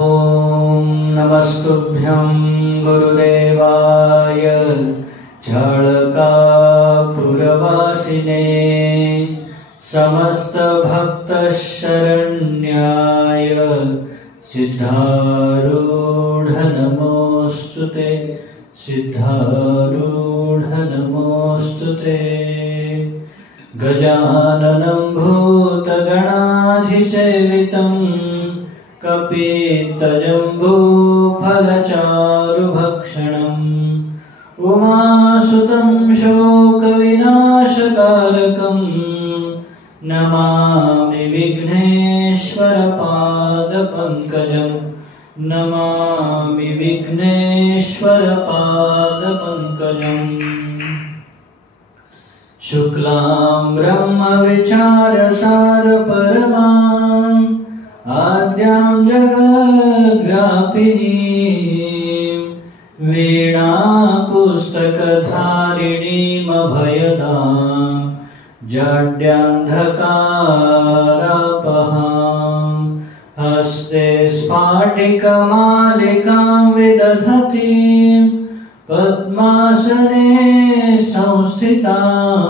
ओम नमस्तुभ्यं गुरुदेवाय झाळकापुरवासिने समस्त भक्त शरण्याय सिद्धारूढ नमोस्तुते सिद्धारूढ नमोस्तुते गजाननं भूतगणाधिसेवितं कपित्तजम्बूफलचारुभक्षणम् उमासुतं शोकविनाशकारकं नमामि विघ्नेश्वरपादपङ्कजं नमामि विघ्नेश्वरपादपङ्कजम् शुक्लां ब्रह्मविचारसारपरमाम् आद्यां जगद्व्यापिनीं वीणापुस्तकधारिणीमभयदां जड्यान्धकारापहां हस्ते स्फाटिकमालिकां विदधतीं पद्मासने संस्थितां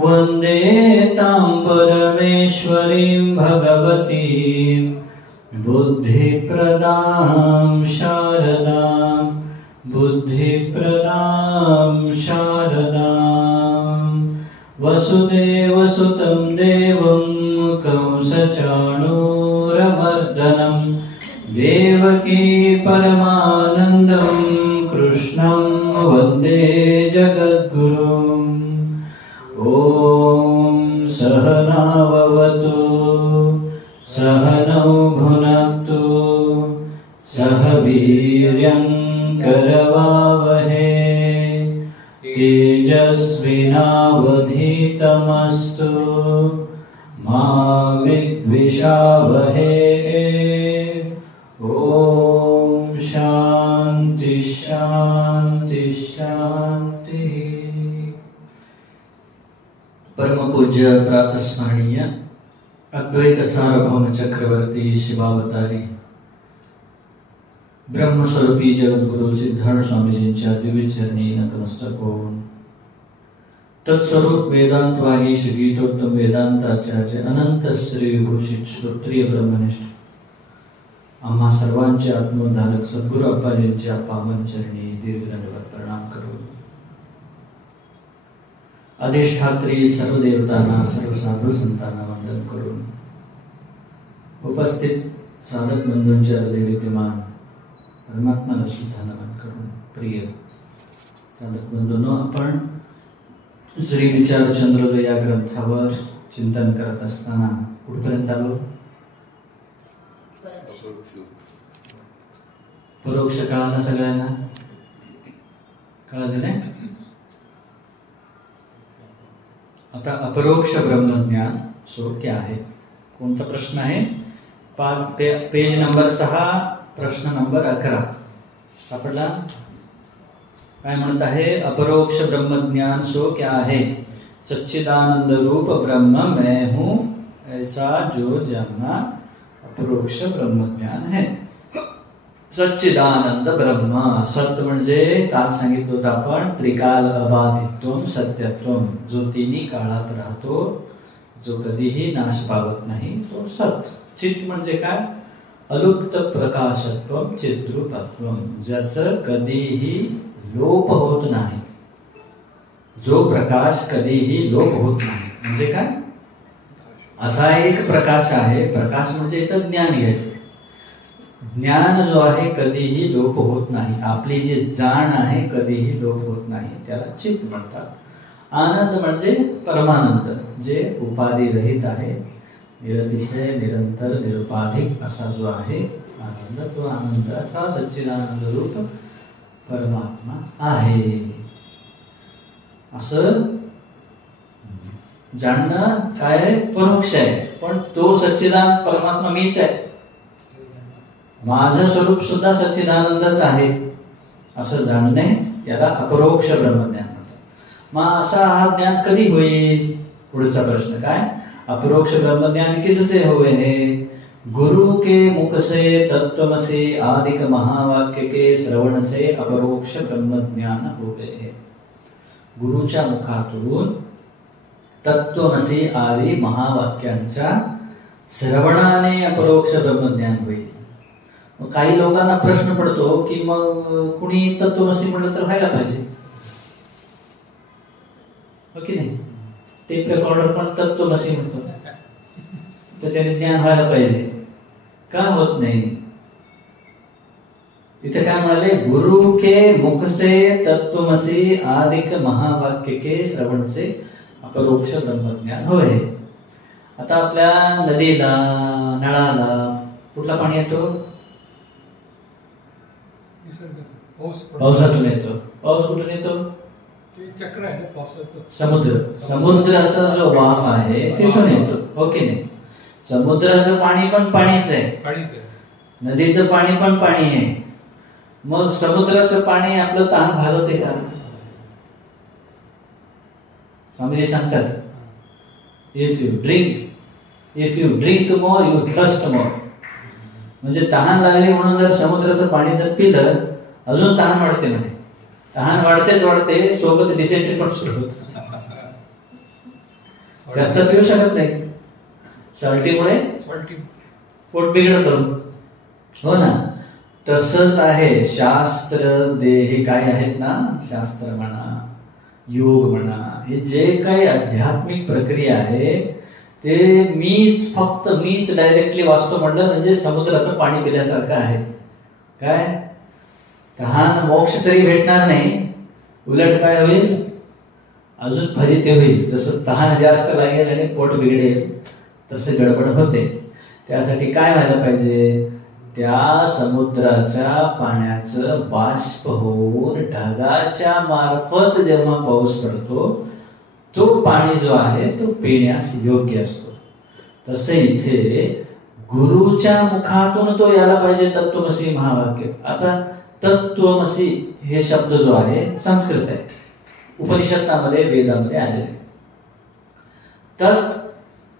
वन्दे तां परमेश्वरीं भगवतीं बुद्धिप्रदां शारदां बुद्धिप्रदां शारदां वसुदेवसुतं देवं कंसचाणूरमर्दनं देवकी परमानन्दं कृष्णं वन्दे जगद्गुरुम् ॐ सहनाववतु सहनौ भुनक्तु सह वीर्यं करवावहै तेजस्विनावधीतमस्तु मा विद्विषावहै ॐ शान्ति शान्ति शान्तिः। परम पूज्य प्रातस्मरणीय अद्वैत सार्वभौम चक्रवर्ती शिवावतारी ब्रह्मस्वरूपी जगद्गुरु सिद्धार्थ स्वामीजींच्या दिव्य चरणी नतमस्तक होऊन तत्स्वरूप वेदांतवागीश गीतोत्तम वेदांताचार्य अनंत श्री विभूषित श्रोत्रिय ब्रह्मनिष्ठ आम्हा सर्वांचे आत्मोद्धारक सद्गुरु अप्पाजींच्या पावन चरणी दीर्घदंडवत प्रणाम करू। अधिष्ठात्री सर्व देवतांना सर्व साधू संतांना वंदन करून उपस्थित साधक बंधूंच्या हृदय विद्यमान परमात्म्याला सुद्धा नमन करून प्रिय साधक बंधूंनो, आपण श्री विचार चंद्रोदय या ग्रंथावर चिंतन करत असताना कुठपर्यंत आलो? परोक्ष कळालं सगळ्यांना? कळालं नाही? आता अपरोक्ष ब्रह्मज्ञान सो क्या है? कोणता प्रश्न आहे? पेज नंबर 6 प्रश्न नंबर 11 सापडला? काय म्हणत आहे? अपरोक्ष ब्रह्मज्ञान सो क्या है? सच्चिदानंद रूप ब्रह्म मैं हूं ऐसा जो जानना अपरोक्ष ब्रह्मज्ञान है। सच्चिदानंद ब्रह्म, सत्य म्हणजे काल सांगितलं होतं आपण त्रिकाल अबाधित्वम सत्यत्वम, जो तिन्ही काळात राहतो, जो कधीही नाश पावत नाही तो सत। चित म्हणजे काय? अलुप्त प्रकाशत्वम चिद्रूपत्वम, ज्याचं कधीही लोप होत नाही, जो प्रकाश कधीही लोप होत नाही। म्हणजे काय? असा एक प्रकाश आहे, प्रकाश म्हणजे इथं ज्ञान घ्यायचं। ज्ञान जो आहे कधीही लोप होत नाही, आपली जी जाण आहे कधीही लोप होत नाही, त्याला चित्त म्हणतात। आनंद म्हणजे परमानंद, जे उपाधी रहित आहे, निरतिशय निरंतर निरुपाधिक असा जो आहे आनंद, तो आनंदाचा सच्चिदानंद रूप परमात्मा आहे असं जाणणं काय परोक्ष आहे। पण तो सच्चिदानंद परमात्मा मीच आहे, माझं स्वरूप सुद्धा सच्चिदानंदच आहे असं जाणणे याला अपरोक्ष ब्रह्मज्ञान म्हणतात। मग असा हा ज्ञान कधी होईल? पुढचा प्रश्न काय? अपरोक्ष ब्रह्मज्ञान किससे हुए है? गुरु के मुख से तत्वमसि आदिक महावाक्य के श्रवण से अपरोक्ष ब्रह्मज्ञान होते. गुरुच्या मुखातून तत्वमसि आदी महावाक्यांच्या श्रवणाने अपरोक्ष ब्रह्मज्ञान होईल. मग काही लोकांना प्रश्न पडतो की मग कुणी तत्वमसि म्हटलं तर व्हायला पाहिजे, हो की नाही? टेप रेकॉर्डर पण तत्वमसि म्हणतो, त्याच्याने ज्ञान व्हायला पाहिजे. का होत नाही? इथे काय म्हणाले? गुरु के मुख से तत्वमसि आदिक महावाक्य के श्रवण से अपरोक्ष ब्रह्मज्ञान होय. आता आपल्या नदीला, नळाला कुठला पाणी येतो? पावसातून येतो. पाऊस कुठून येतो? चक्र आहे ना पावसाचं. समुद्राचा जो वाफ आहे तिथून येतो, हो की नाही? समुद्राचं पाणी पण पाणीच आहे, नदीचं पाणी पण पाणी आहे. मग समुद्राचं पाणी आपलं तहान भागवते का? स्वामीजी सांगतात, if you drink more you thirst more. म्हणजे तहान लागली म्हणून जर समुद्राचं पाणी जर पिलं अजून तहान वाढते. म्हणजे तहान वाढते, सोबत डिसेंट्री पण सुरू होत. जास्त पिऊ शकत नाही, सॉल्टीमुळे पोट बिघडतो, हो ना? तसंच आहे शास्त्र. हे काय आहेत ना, शास्त्र म्हणा, योग म्हणा, हे जे काही आध्यात्मिक प्रक्रिया आहे ते मीच डायरेक्टली वाचतो म्हणलं म्हणजे समुद्राचं पाणी पिल्यासारखं आहे. काय तहान मोक्ष तरी भेटणार नाही, उलट काय होईल? अजून फजिती होईल. जसं तहान जास्त लागेल आणि पोट बिघडेल तसं गडबड होते. त्यासाठी काय व्हायला पाहिजे? त्या समुद्राच्या पाण्याचं बाष्प होऊन ढगाच्या मार्फत जेव्हा पाऊस पडतो तो पाणी जो आहे तो पिण्यास योग्य असतो. तसे इथे गुरुच्या मुखातून तो यायला पाहिजे तत्वमसी महावाक्य. आता तत्वमसी हे शब्द जो आहे संस्कृत आहे, उपनिषदामध्ये वेदामध्ये आलेले. तत्,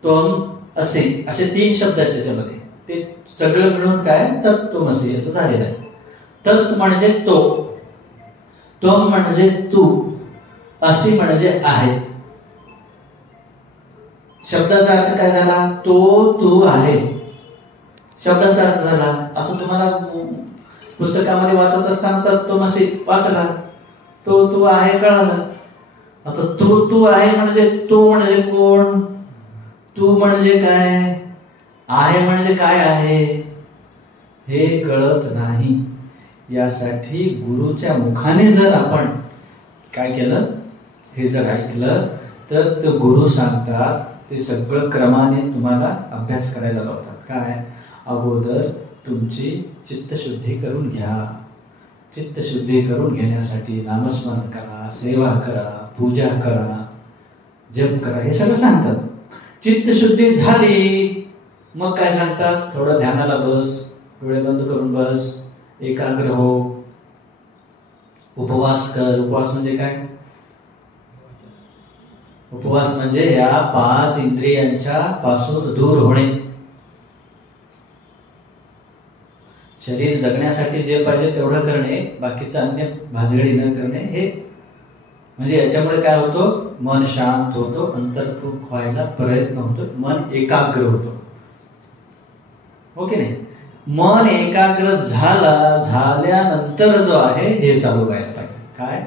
त्वम, असे 3 शब्द आहेत त्याच्यामध्ये. ते सगळं मिळून काय तत्वमसी असं झालेलं आहे. तत् म्हणजे तो, त्वम म्हणजे तू, असी म्हणजे आहे. शब्दाचा अर्थ काय झाला? तो तू आहे, शब्दाचा अर्थ झाला. असं तुम्हाला पुस्तकामध्ये वाचत असताना तत्वमसी वाचला, तो तू आहे कळालं. आता तू आहे म्हणजे तो म्हणजे कोण? तू म्हणजे काय? आहे म्हणजे काय आहे हे कळत नाही. यासाठी गुरुच्या मुखाने जर आपण काय केलं, हे जर ऐकलं तर तो गुरु सांगतात ते सगळं क्रमाने तुम्हाला अभ्यास करायला लावतात. काय? अगोदर तुमची चित्तशुद्धी करून घ्या. चित्तशुद्धी करून घेण्यासाठी नामस्मरण करा, सेवा करा, पूजा करा, जप करा, हे सगळं सांगतात. चित्तशुद्धी झाली मग काय सांगतात? थोडं ध्यानाला बस, डोळे बंद करून बस, एकाग्र हो, उपवास कर. उपवास म्हणजे काय? उपवास म्हणजे या 5 इंद्रियांच्या पासून दूर होणे. शरीर जगण्यासाठी जे पाहिजे तेवढं करणे, बाकीचं अन्य भानगडी न करणे. हे म्हणजे याच्यामुळे काय होतं? मन शांत होतो, अंतर्मुख व्हायला प्रयत्न होतो, मन एकाग्र होतो, हो की नाही? मन एकाग्र झाल्यानंतर जो आहे हे चालू व्हायला पाहिजे. काय?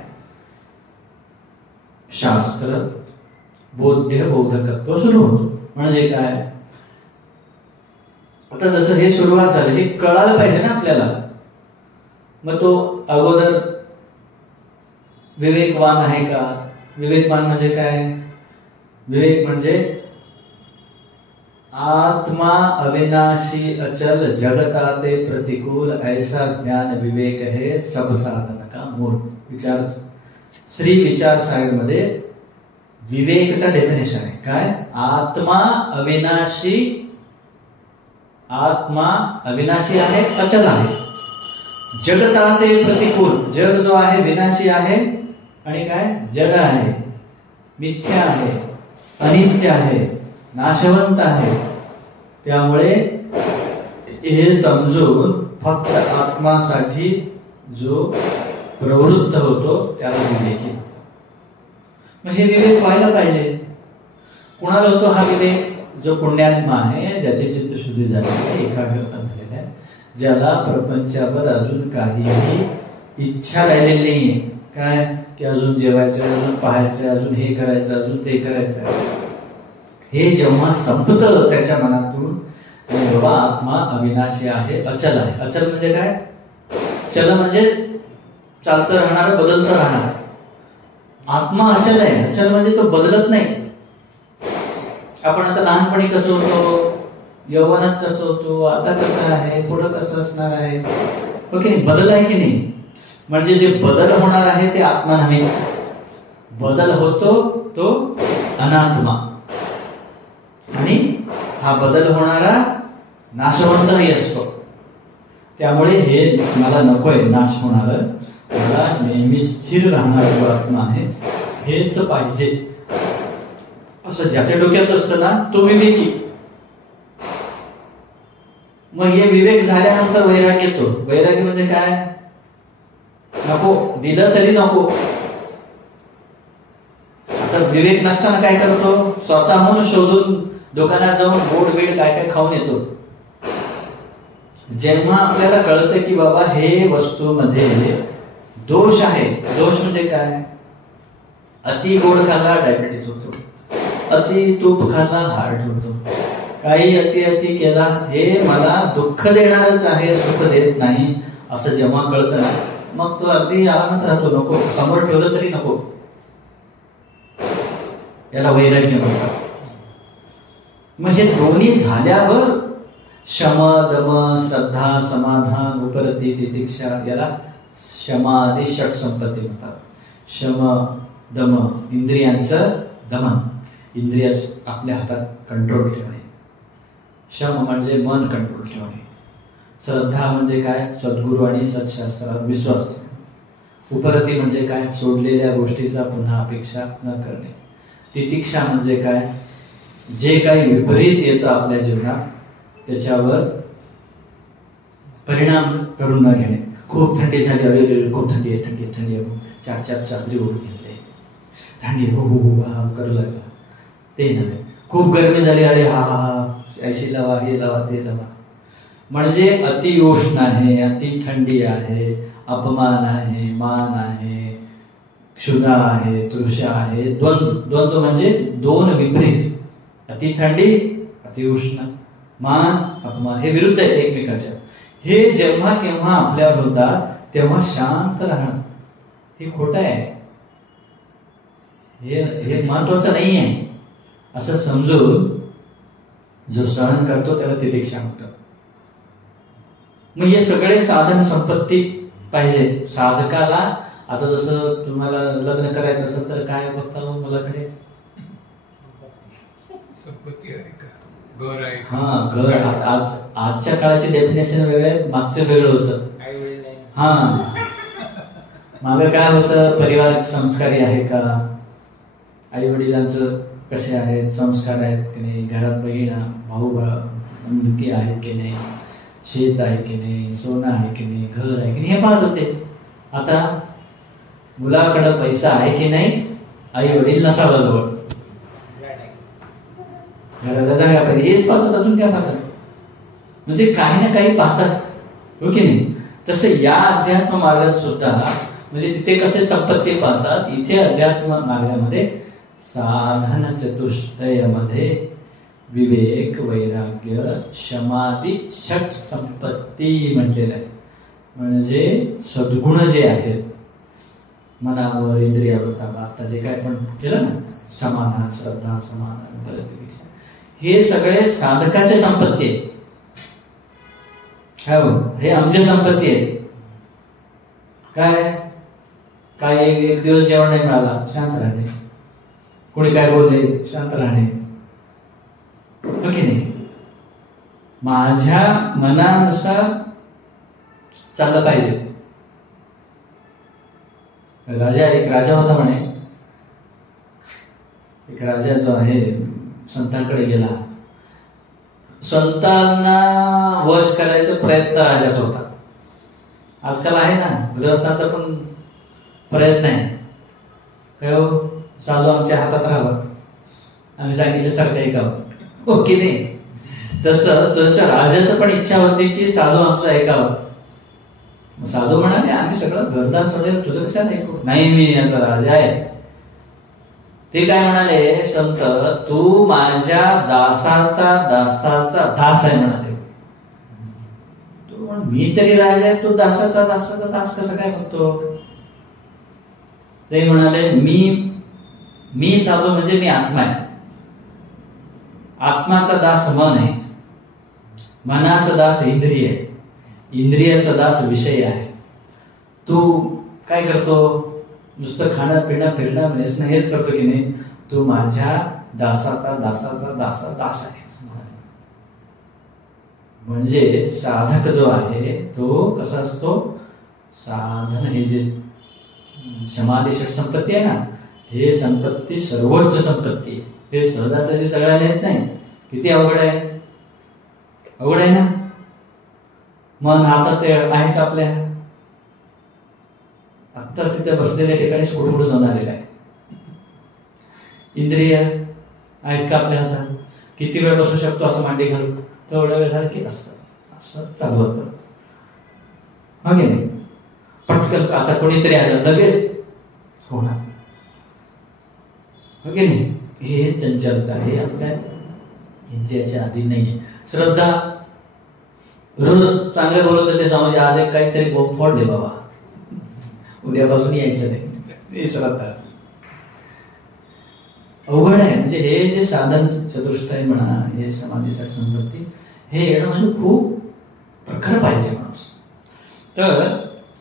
शास्त्र बोध्य बोधकत्व सुरू होतो. म्हणजे काय? आता जसं हे सुरुवात झालं, हे कळायला पाहिजे ना आपल्याला. मग तो अगोदर विवेकवान आहे का? विवेकवान म्हणजे काय? विवेक म्हणजे आत्मा अविनाशी अचल जगताते प्रतिकूल ऐसा ज्ञान विवेक है सब साधन का मूल. विचार श्री विचार सागर मध्ये विवेकचा डेफिनेशन आहे. काय? आत्मा अविनाशी आहे, अचल आहे. जगताते प्रतिकूल, जग जो आहे विनाशी आहे आणि काय? जड आहे, मिथ्या आहे, अनित्य आहे, नाशवंत आहे. त्यामुळे हे समजून फक्त आत्मासाठी जो प्रवृत्त होतो त्याला विवेकी. मग हे विवेक व्हायला पाहिजे. कुणाला होतो हा विवेक? जो पुण्यात्मा आहे, ज्याची चित्तशुद्धी झाली आहे, एकाग्रता झालेली आहे, ज्याला प्रपंचावर अजून काहीही इच्छा राहिलेली नाहीये. काय की अजून जेवायचं, अजून पाहायचं, अजून हे करायचं, अजून ते करायचं. हे जेव्हा संपतं त्याच्या मनातून, तेव्हा आत्मा अविनाशी आहे, अचल आहे. अचल म्हणजे काय? चल म्हणजे चालतं राहणार, बदलतं राहणार. आत्मा अचल आहे. अचल म्हणजे तो बदलत नाही. आपण आता लहानपणी कसं होतो, यौवनात कसं होतो, आता कसं आहे, पुढं कसं असणार आहे, ओके नाही? बदल आहे की नाही? म्हणजे जे बदल होणार आहे ते आत्मा नव्हे. बदल होतो तो अनात्मा. आणि हा बदल होणारा नाशवंतही असतो. त्यामुळे हे मला नकोय नाश होणार, मला नेहमी स्थिर राहणारा जो आत्मा आहे हेच पाहिजे, असं ज्याच्या डोक्यात असतं ना तो विवेकी. मग हे विवेक झाल्यानंतर वैराग्य येतो. वैराग्य म्हणजे काय? नको, दिलं तरी नको. आता विवेक नसताना काय करतो? स्वतःहून शोधून दुकानात जाऊन गोड बीड काय काय खाऊन येतो. जेव्हा आपल्याला कळतं की बाबा हे वस्तूमध्ये दोष आहे. दोष म्हणजे काय? अति गोड खाल्ला डायबिटीज होतो, अति तूप खाल्ला हार्ट होतो, काही अति केला हे मला दुःख देणारच आहे, सुख देत नाही, असं जेव्हा कळतं ना, मग तो अगदी आरामात राहतो. नको, समोर ठेवलं तरी नको. याला वैराग्य म्हणतात. मग हे दोन्ही झाल्यावर शम दम श्रद्धा समाधान उपरती तितिक्षा, याला शमादी षट संपत्ती म्हणतात. शम दम, इंद्रियांचं दमन, इंद्रिय आपल्या हातात कंट्रोल ठेवणे. शम म्हणजे मन कंट्रोल ठेवणे. श्रद्धा म्हणजे काय? सद्गुरू आणि सत्शास्त्रात विश्वास ठेवणे. उपरती म्हणजे काय? सोडलेल्या गोष्टीचा पुन्हा अपेक्षा न करणे. तितिक्षा म्हणजे काय? जे काही विपरीत येतं आपल्या जीवनात त्याच्यावर परिणाम करून न घेणे. खूप थंडी झाली, अरे खूप थंडी आहे, थंडी थंडी आहे, 4 चादरी ओढून घेतले, थंडी हो हो हो हा करू लागला, ते नव्हे. खूप गरमी झाली, अरे हा हा हा ऐशी लावा, हे लावा, ते लावा. म्हणजे अति उष्ण आहे, अति थंडी आहे, अपमान आहे, मान आहे, क्षुधा आहे, तृषा आहे. द्वंद्व, द्वंद्व म्हणजे दोन विपरीत. अति थंडी, अति उष्ण, मान अपमान, हे विरुद्ध आहेत एकमेकाच्या. हे जेव्हा केव्हा आपल्यावर होतात तेव्हा शांत राहणं हे खोटं आहे. हे महत्वाचं नाही आहे असं समजून जो सहन करतो त्याला तितिक्षा म्हणतात. मग हे सगळे साधन संपत्ती पाहिजे साधकाला. आता जसं तुम्हाला लग्न करायचं असेल तर काय बघता मुलाकडे? संपत्ती आहे का, घर आहे का? हा, घर. आजच्या काळाची डेफिनेशन वेगळं, मागचं वेगळं होतं. हा, मागं काय होतं? परिवार संस्कारी आहे का, आई वडिलांचं कसे आहेत, संस्कार आहेत की नाही, घरात बहीण भाऊ बंधुकी आहेत की नाही, शेत आहे की नाही, सोनं आहे की नाही, घर आहे की नाही, हे पाहत होते. आता मुलाकडे पैसा आहे की नाही, आई वडील नसावा जवळ, घराला जागा पाहिजे, हेच पाहतात. अजून काय पाहतात? म्हणजे काही ना काही पाहतात, हो की नाही? तसं या अध्यात्म मार्गात सुद्धा म्हणजे तिथे कसे संपत्ती पाहतात, इथे अध्यात्म मार्गामध्ये साधन चतुष्टयमध्ये विवेक, वैराग्य, समाधी, षट संपत्ती म्हटलेलं आहे. म्हणजे सद्गुण जे आहेत, मनावर, इंद्रियावर ताबा, आता जे काय पण केलं ना, समाधान, श्रद्धा, समाधान, परतिक्षा, हे सगळे साधकाचे संपत्ती आहे. हे आमची संपत्ती आहे. काय काय एक दिवस जेवण नाही मिळाला, शांत राहणे. कोणी काय बोलले, शांत राहणे, ओके नाही? माझ्या मनानुसार चाललं पाहिजे. एक राजा होता म्हणे. एक राजा जो आहे संतांकडे गेला. संतांना वश करायचा प्रयत्न राजाचा होता. आजकाल आहे ना, गृहस्थांचा पण प्रयत्न आहे. काय हो, साधू आमच्या हातात राहावं, आम्ही सांगितल्यासारखं ऐकावं, हो की नाही? तसं तुमच्या राजाचं पण इच्छा होती की साधू आमचं ऐकावं. साधू म्हणाले आम्ही सगळं घरदार सोडेल, तुझं कशाला ऐकू? नाही, मी याचा राजा आहे. ते काय म्हणाले, संत तू माझ्या दासाचा दास आहे म्हणाले. तू मी तरी राजा आहे, तू दासाचा दास कसं काय म्हणतो? ते म्हणाले मी साधू म्हणजे मी आत्मा आहे. आत्माचा दास मन आहे, मनाचा दास इंद्रिय आहे, इंद्रियाचा दास विषय आहे. तू काय करतो? नुसतं खाणं पिणं फिरणं नेसणं हेच करतो की नाही? तू माझ्या दासाचा दास आहे. म्हणजे साधक जो आहे तो कसा असतो? साधन हे जे समाधी षट संपत्ती आहे ना, हे संपत्ती सर्वोच्च संपत्ती आहे. हे सहजासहजी सगळ्याला येत नाही. किती अवघड आहे, अवघड आहे ना. मन हातात आहे का आपल्या? आत्ताच तिथे बसलेल्या ठिकाणी कुठे जाऊन आलेलं आहे. इंद्रिय आहेत का आपल्या हातात? किती वेळ बसू शकतो असं मांडी घालून? तेवढा वेळ झाला की असं चालू होतं, हो की नाही? पटकन आता कोणीतरी आलं लगेच होणार, हो की नाही? हे चंचलता, हे आपल्या इंद्रियाच्या अधीन नाहीये. श्रद्धा, रोज चांगले बोलत होते स्वामीजी, आज एक काहीतरी बोंब फोडले बाबा, उद्यापासून यायचं नाही, हे श्रद्धा. अवघड आहे. म्हणजे हे जे साधन चतुष्टय म्हणा, हे समाधीसाठी संपत्ती, हे येणं म्हणजे खूप प्रखर पाहिजे माणूस. तर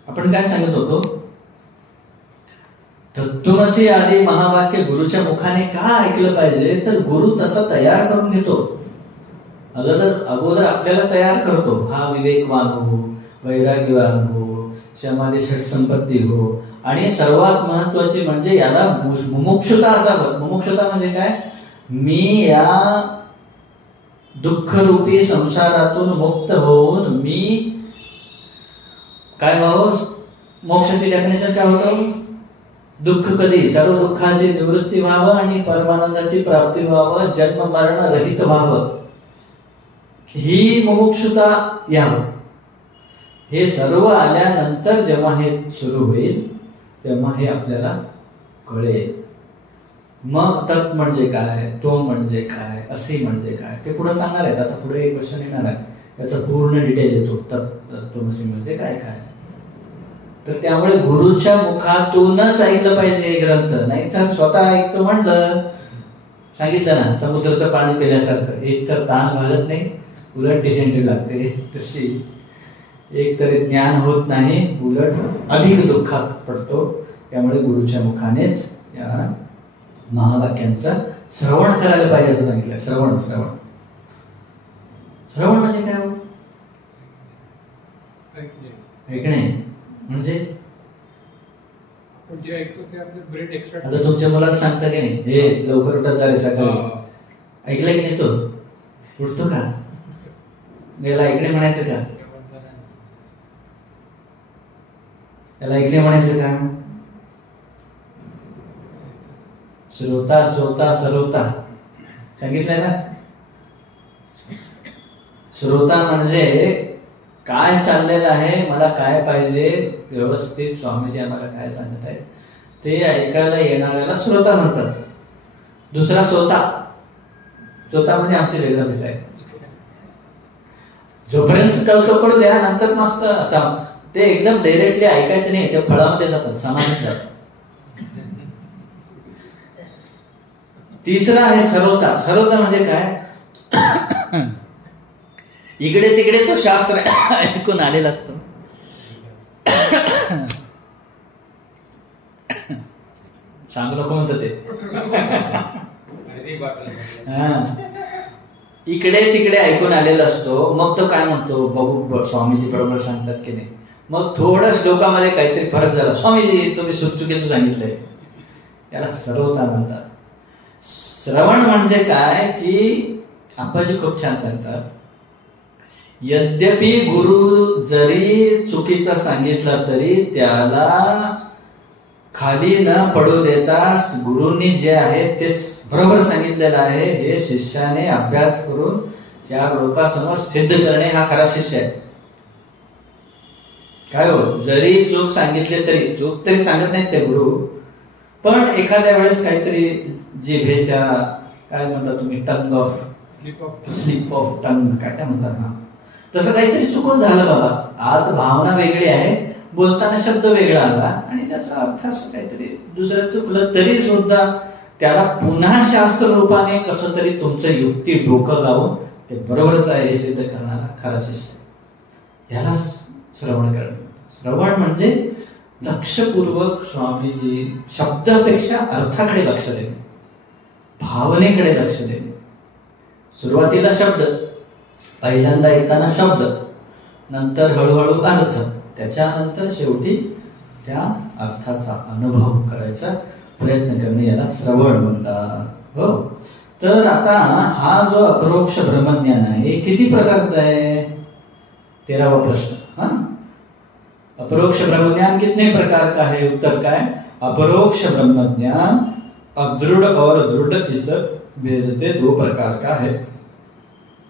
आपण काय सांगत होतो? तत्त्वमसी आदी महावाक्य गुरुच्या मुखाने का ऐकलं पाहिजे? तर गुरु तसा तयार करून घेतो. अगोदर आपल्याला तयार करतो. हा विवेकवान हो, वैराग्यवान हो, समाधी षट संपत्ती हो, आणि सर्वात महत्वाची म्हणजे याला मुमुक्षुता असावं. मुमुक्षुता म्हणजे काय? मी या दुःखरूपी संसारातून मुक्त होऊन मी काय व्हावं? मोक्षाची डेफिनेशन काय होतं? दुःख कधी? सर्व दुःखाची निवृत्ती व्हावं आणि परमानंदाची प्राप्ती व्हावं, जन्म मरण रहित व्हावं, ही मुमुक्षुता यावं. हे सर्व आल्यानंतर जेव्हा हे सुरू होईल तेव्हा हे आपल्याला कळेल. मग तत् म्हणजे काय, तो म्हणजे काय, असे म्हणजे काय, ते पुढे सांगणार आहेत. आता पुढे एक क्वेश्चन येणार आहे, याचा पूर्ण डिटेल येतो. तत्त्वमसी म्हणजे काय काय. तर त्यामुळे गुरुच्या मुखातूनच ऐकलं पाहिजे हे ग्रंथ. नाहीतर स्वतः ऐकतो म्हणलं, सांगितलं ना, समुद्राचं पाणी पिल्यासारखं. एक तर ताण भागत नाही, उलट डिसेंट्री लागते. तशी एक तरी ज्ञान होत नाही, उलट अधिक दुःखात पडतो. त्यामुळे गुरुच्या मुखानेच या महावाक्यांचं श्रवण करायला पाहिजे असं सांगितलं. श्रवण श्रवण श्रवण म्हणजे काय? ऐकणे म्हणजे आपण जे ऐकतो ते आपले ब्रेन एक्स्ट्रॅक्ट. आता तुमच्या मुलाला सांगता की नाही, हे लवकर उठत झाले सकाळी, ऐकलं की नाही? तो उठतो का? याला ऐकणे म्हणायचं का? याला ऐकणे म्हणायचं का? श्रोता श्रोता सरोता सांगितलंय ना. श्रोता म्हणजे काय चाललेलं आहे, मला काय पाहिजे व्यवस्थित, स्वामीजी आम्हाला काय सांगत आहे ते ऐकायला येणाऱ्याला श्रोता म्हणतात. दुसरा श्रोता, श्रोता म्हणजे आमचे रेग्युलर आहे. जोपर्यंत कळतो पडू द्या, नंतर मस्त असा ते एकदम डायरेक्टली ऐकायचं नाही, ते फळामध्ये जातात, सामान्य जातात. तिसरा आहे सरोता. सरोता म्हणजे काय? इकडे तिकडे तो शास्त्र ऐकून आलेला असतो. सांगू नको म्हणत ते. इकडे तिकडे ऐकून आलेला असतो. मग तो काय म्हणतो, बघू स्वामीजी बरोबर सांगतात की नाही. मग थोडं श्लोकामध्ये काहीतरी फरक झाला, स्वामीजी तुम्ही चुकीचं सांगितलंय. याला सरोता म्हणतात. श्रवण म्हणजे काय की आप्पाजी खूप छान सांगतात, यद्यपि गुरु जरी चुकीचा सांगितला तरी त्याला खाली न पडू देता गुरुंनी जे आहे ते बरोबर सांगितलेलं आहे हे शिष्याने अभ्यास करून चार लोकांसमोर सिद्ध करणे हा खरा शिष्य आहे. काय हो, जरी चूक सांगितले तरी, चूक तरी सांगत नाहीत ते गुरु, पण एखाद्या वेळेस काहीतरी जिभेच्या काय म्हणता तुम्ही, tongue of slip of tongue काय म्हणतात ना, तसं काहीतरी चुकून झालं बाबा. आज भावना वेगळी आहे, बोलताना शब्द वेगळा आला आणि त्याचा अर्थ असं काहीतरी दुसरं चुकलं तरी सुद्धा त्याला पुन्हा शास्त्र रूपाने कसं तरी तुमचं युक्ती डोकं लावून ते बरोबरच आहे हे सिद्ध करणारा खरा शिष्य. याला श्रवण करणं. श्रवण म्हणजे लक्षपूर्वक स्वामीजी शब्दापेक्षा अर्थाकडे लक्ष देणे, भावनेकडे लक्ष देणे. सुरुवातीला शब्द, पहिल्यांदा ऐकताना शब्द, नंतर हळूहळू अर्थ, त्याच्यानंतर शेवटी त्या अर्थाचा अनुभव करायचा प्रयत्न करणे, याला श्रवण म्हणतात. हो, तर आता हा जो अपरोक्ष ब्रह्मज्ञान आहे किती प्रकारचा आहे? 13वा प्रश्न. हा, अपरोक्ष ब्रह्मज्ञान कितने प्रकार का है? उत्तर काय? अपरोक्ष ब्रह्मज्ञान अदृढ़ और दृढ़ इस भेद से 2 प्रकार का है.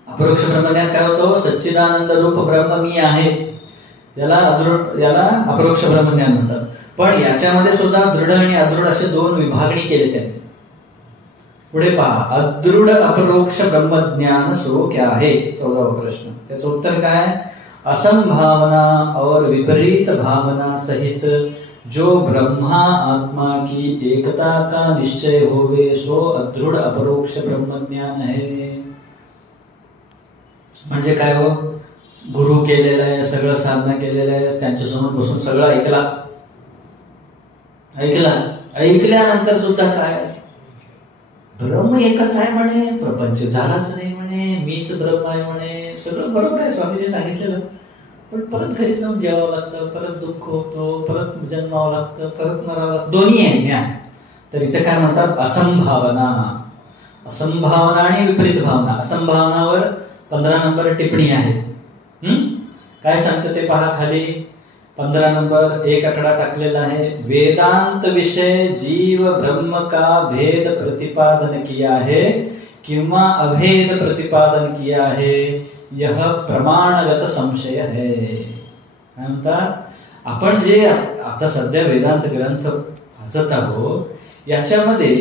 अपरोक्ष ब्रह्मज्ञान काय होतो? सच्चिदानंद रूप ब्रह्म मी आहे, याला अपरोक्ष ब्रह्मज्ञान म्हणतात. पण याच्यामध्ये सुद्धा दृढ आणि अदृढ असे 2 विभागणी केले त्यांनी. पुढे पहा, अदृढ अपरोक्ष ब्रह्मज्ञान सो क्या है? 14वा प्रश्न. त्याचं उत्तर काय? असंभावना और विपरीत भावना सहित जो ब्रह्मा आत्मा की एकता का निश्चय होवे सो अदृढ अपरोक्ष ब्रह्मज्ञान है. म्हणजे काय हो, गुरु केलेलं आहे, सगळं साधना केलेलं आहे, त्यांच्यासमोर बसून सगळं ऐकल्यानंतर सुद्धा काय, ब्रह्म एकच आहे म्हणे, प्रपंच झालाच नाही म्हणे, मीच ब्रह्म आहे म्हणे, सगळं बरोबर आहे स्वामीजी सांगितलेलं. पण परत घरी जाऊन जेवावं लागतं, परत दुःख होतो, परत जन्मावं लागतं, परत मरावं लागतं, दोन्ही आहे ज्ञान. तर इथे काय म्हणतात? असंभावना. असंभावना आणि विपरीत भावना. असंभावनावर 15 नंबर टिप्पणी आहे. काय सांगतं ते पहा खाली. 15 नंबर 1 आकडा टाकलेला आहे. वेदांत विषय जीव ब्रह्म का भेद प्रतिपादन किया है किंवा अभेद प्रतिपादन किया है, यह प्रमाणगत संशय है. काय म्हणतात? आपण जे आता सध्या वेदांत ग्रंथ वाचत आहोत याच्यामध्ये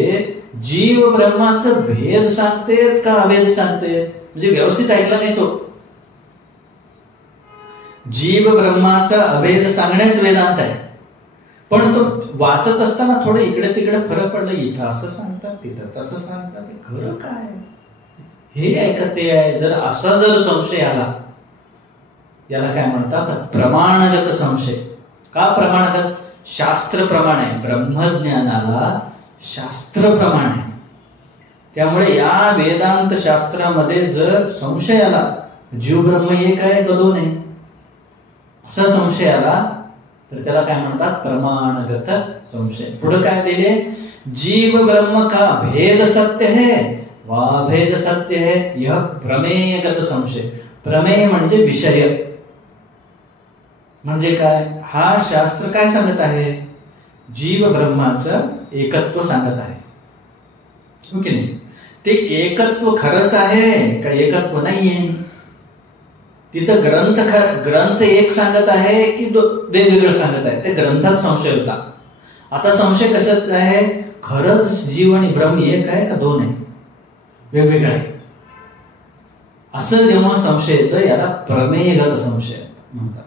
जीव ब्रह्माचं भेद सांगतेत का अभेद सांगतेत? म्हणजे व्यवस्थित ऐकला नाही तो. जीव ब्रह्माचा अभेद सांगण्याच वेदांत आहे, पण तो वाचत असताना थोडं इकडे तिकडे फरक पडला. इथं असं सांगतात, तिथं तसं सांगतात, खरं काय हे ऐकत आहे. जर असा जर संशय आला, याला काय म्हणतात? प्रमाणगत संशय. का प्रमाणगत? शास्त्र प्रमाण आहे. ब्रह्मज्ञानाला शास्त्र प्रमाण आहे. त्यामुळे या वेदांत शास्त्रामध्ये जर संशय आला, जीव ब्रह्म एक आहे का 2 आहे, असा संशय आला तर त्याला काय म्हणतात? प्रमाणगत संशय. पुढे काय दिले? जीव ब्रह्म का भेद सत्य है वा भेद सत्य है, यह प्रमेयगत संशय. प्रमेय म्हणजे विषय. म्हणजे काय? हा शास्त्र काय सांगत आहे? जीव ब्रह्माचं एकत्व सांगत आहे, हो की नाही? ते एकत्व खरंच आहे का एकत्व नाहीये? तिथं ग्रंथ एक सांगत आहे की वेगवेगळं सांगत आहे? ते ग्रंथात संशय होता. आता संशय कशात आहे? खरंच जीव आणि ब्रह्म एक आहे का 2 आहे, वेगवेगळं आहे? असं जेव्हा संशय येतं याला प्रमेयगत संशय म्हणतात.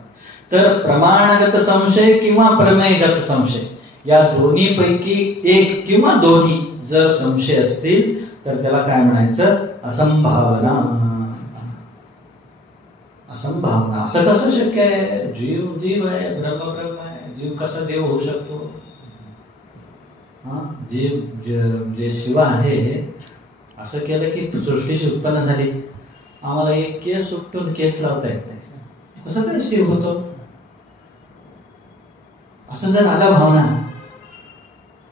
तर प्रमाणगत संशय किंवा प्रमेयगत संशय या दोन्हीपैकी एक किंवा दोन्ही जर संशय असतील तर त्याला काय म्हणायचं? असंभावना. असंभावना. असं कसं शक्य आहे? जीव आहे, ब्रह्म आहे, जीव कसा देव होऊ शकतो? जीव जे शिव आहे असं केलं की सृष्टीची उत्पन्न झाली, आम्हाला एक केस उपटून केस लावता येत नाही, कसं काय शिव होतो? असं जर आला भावना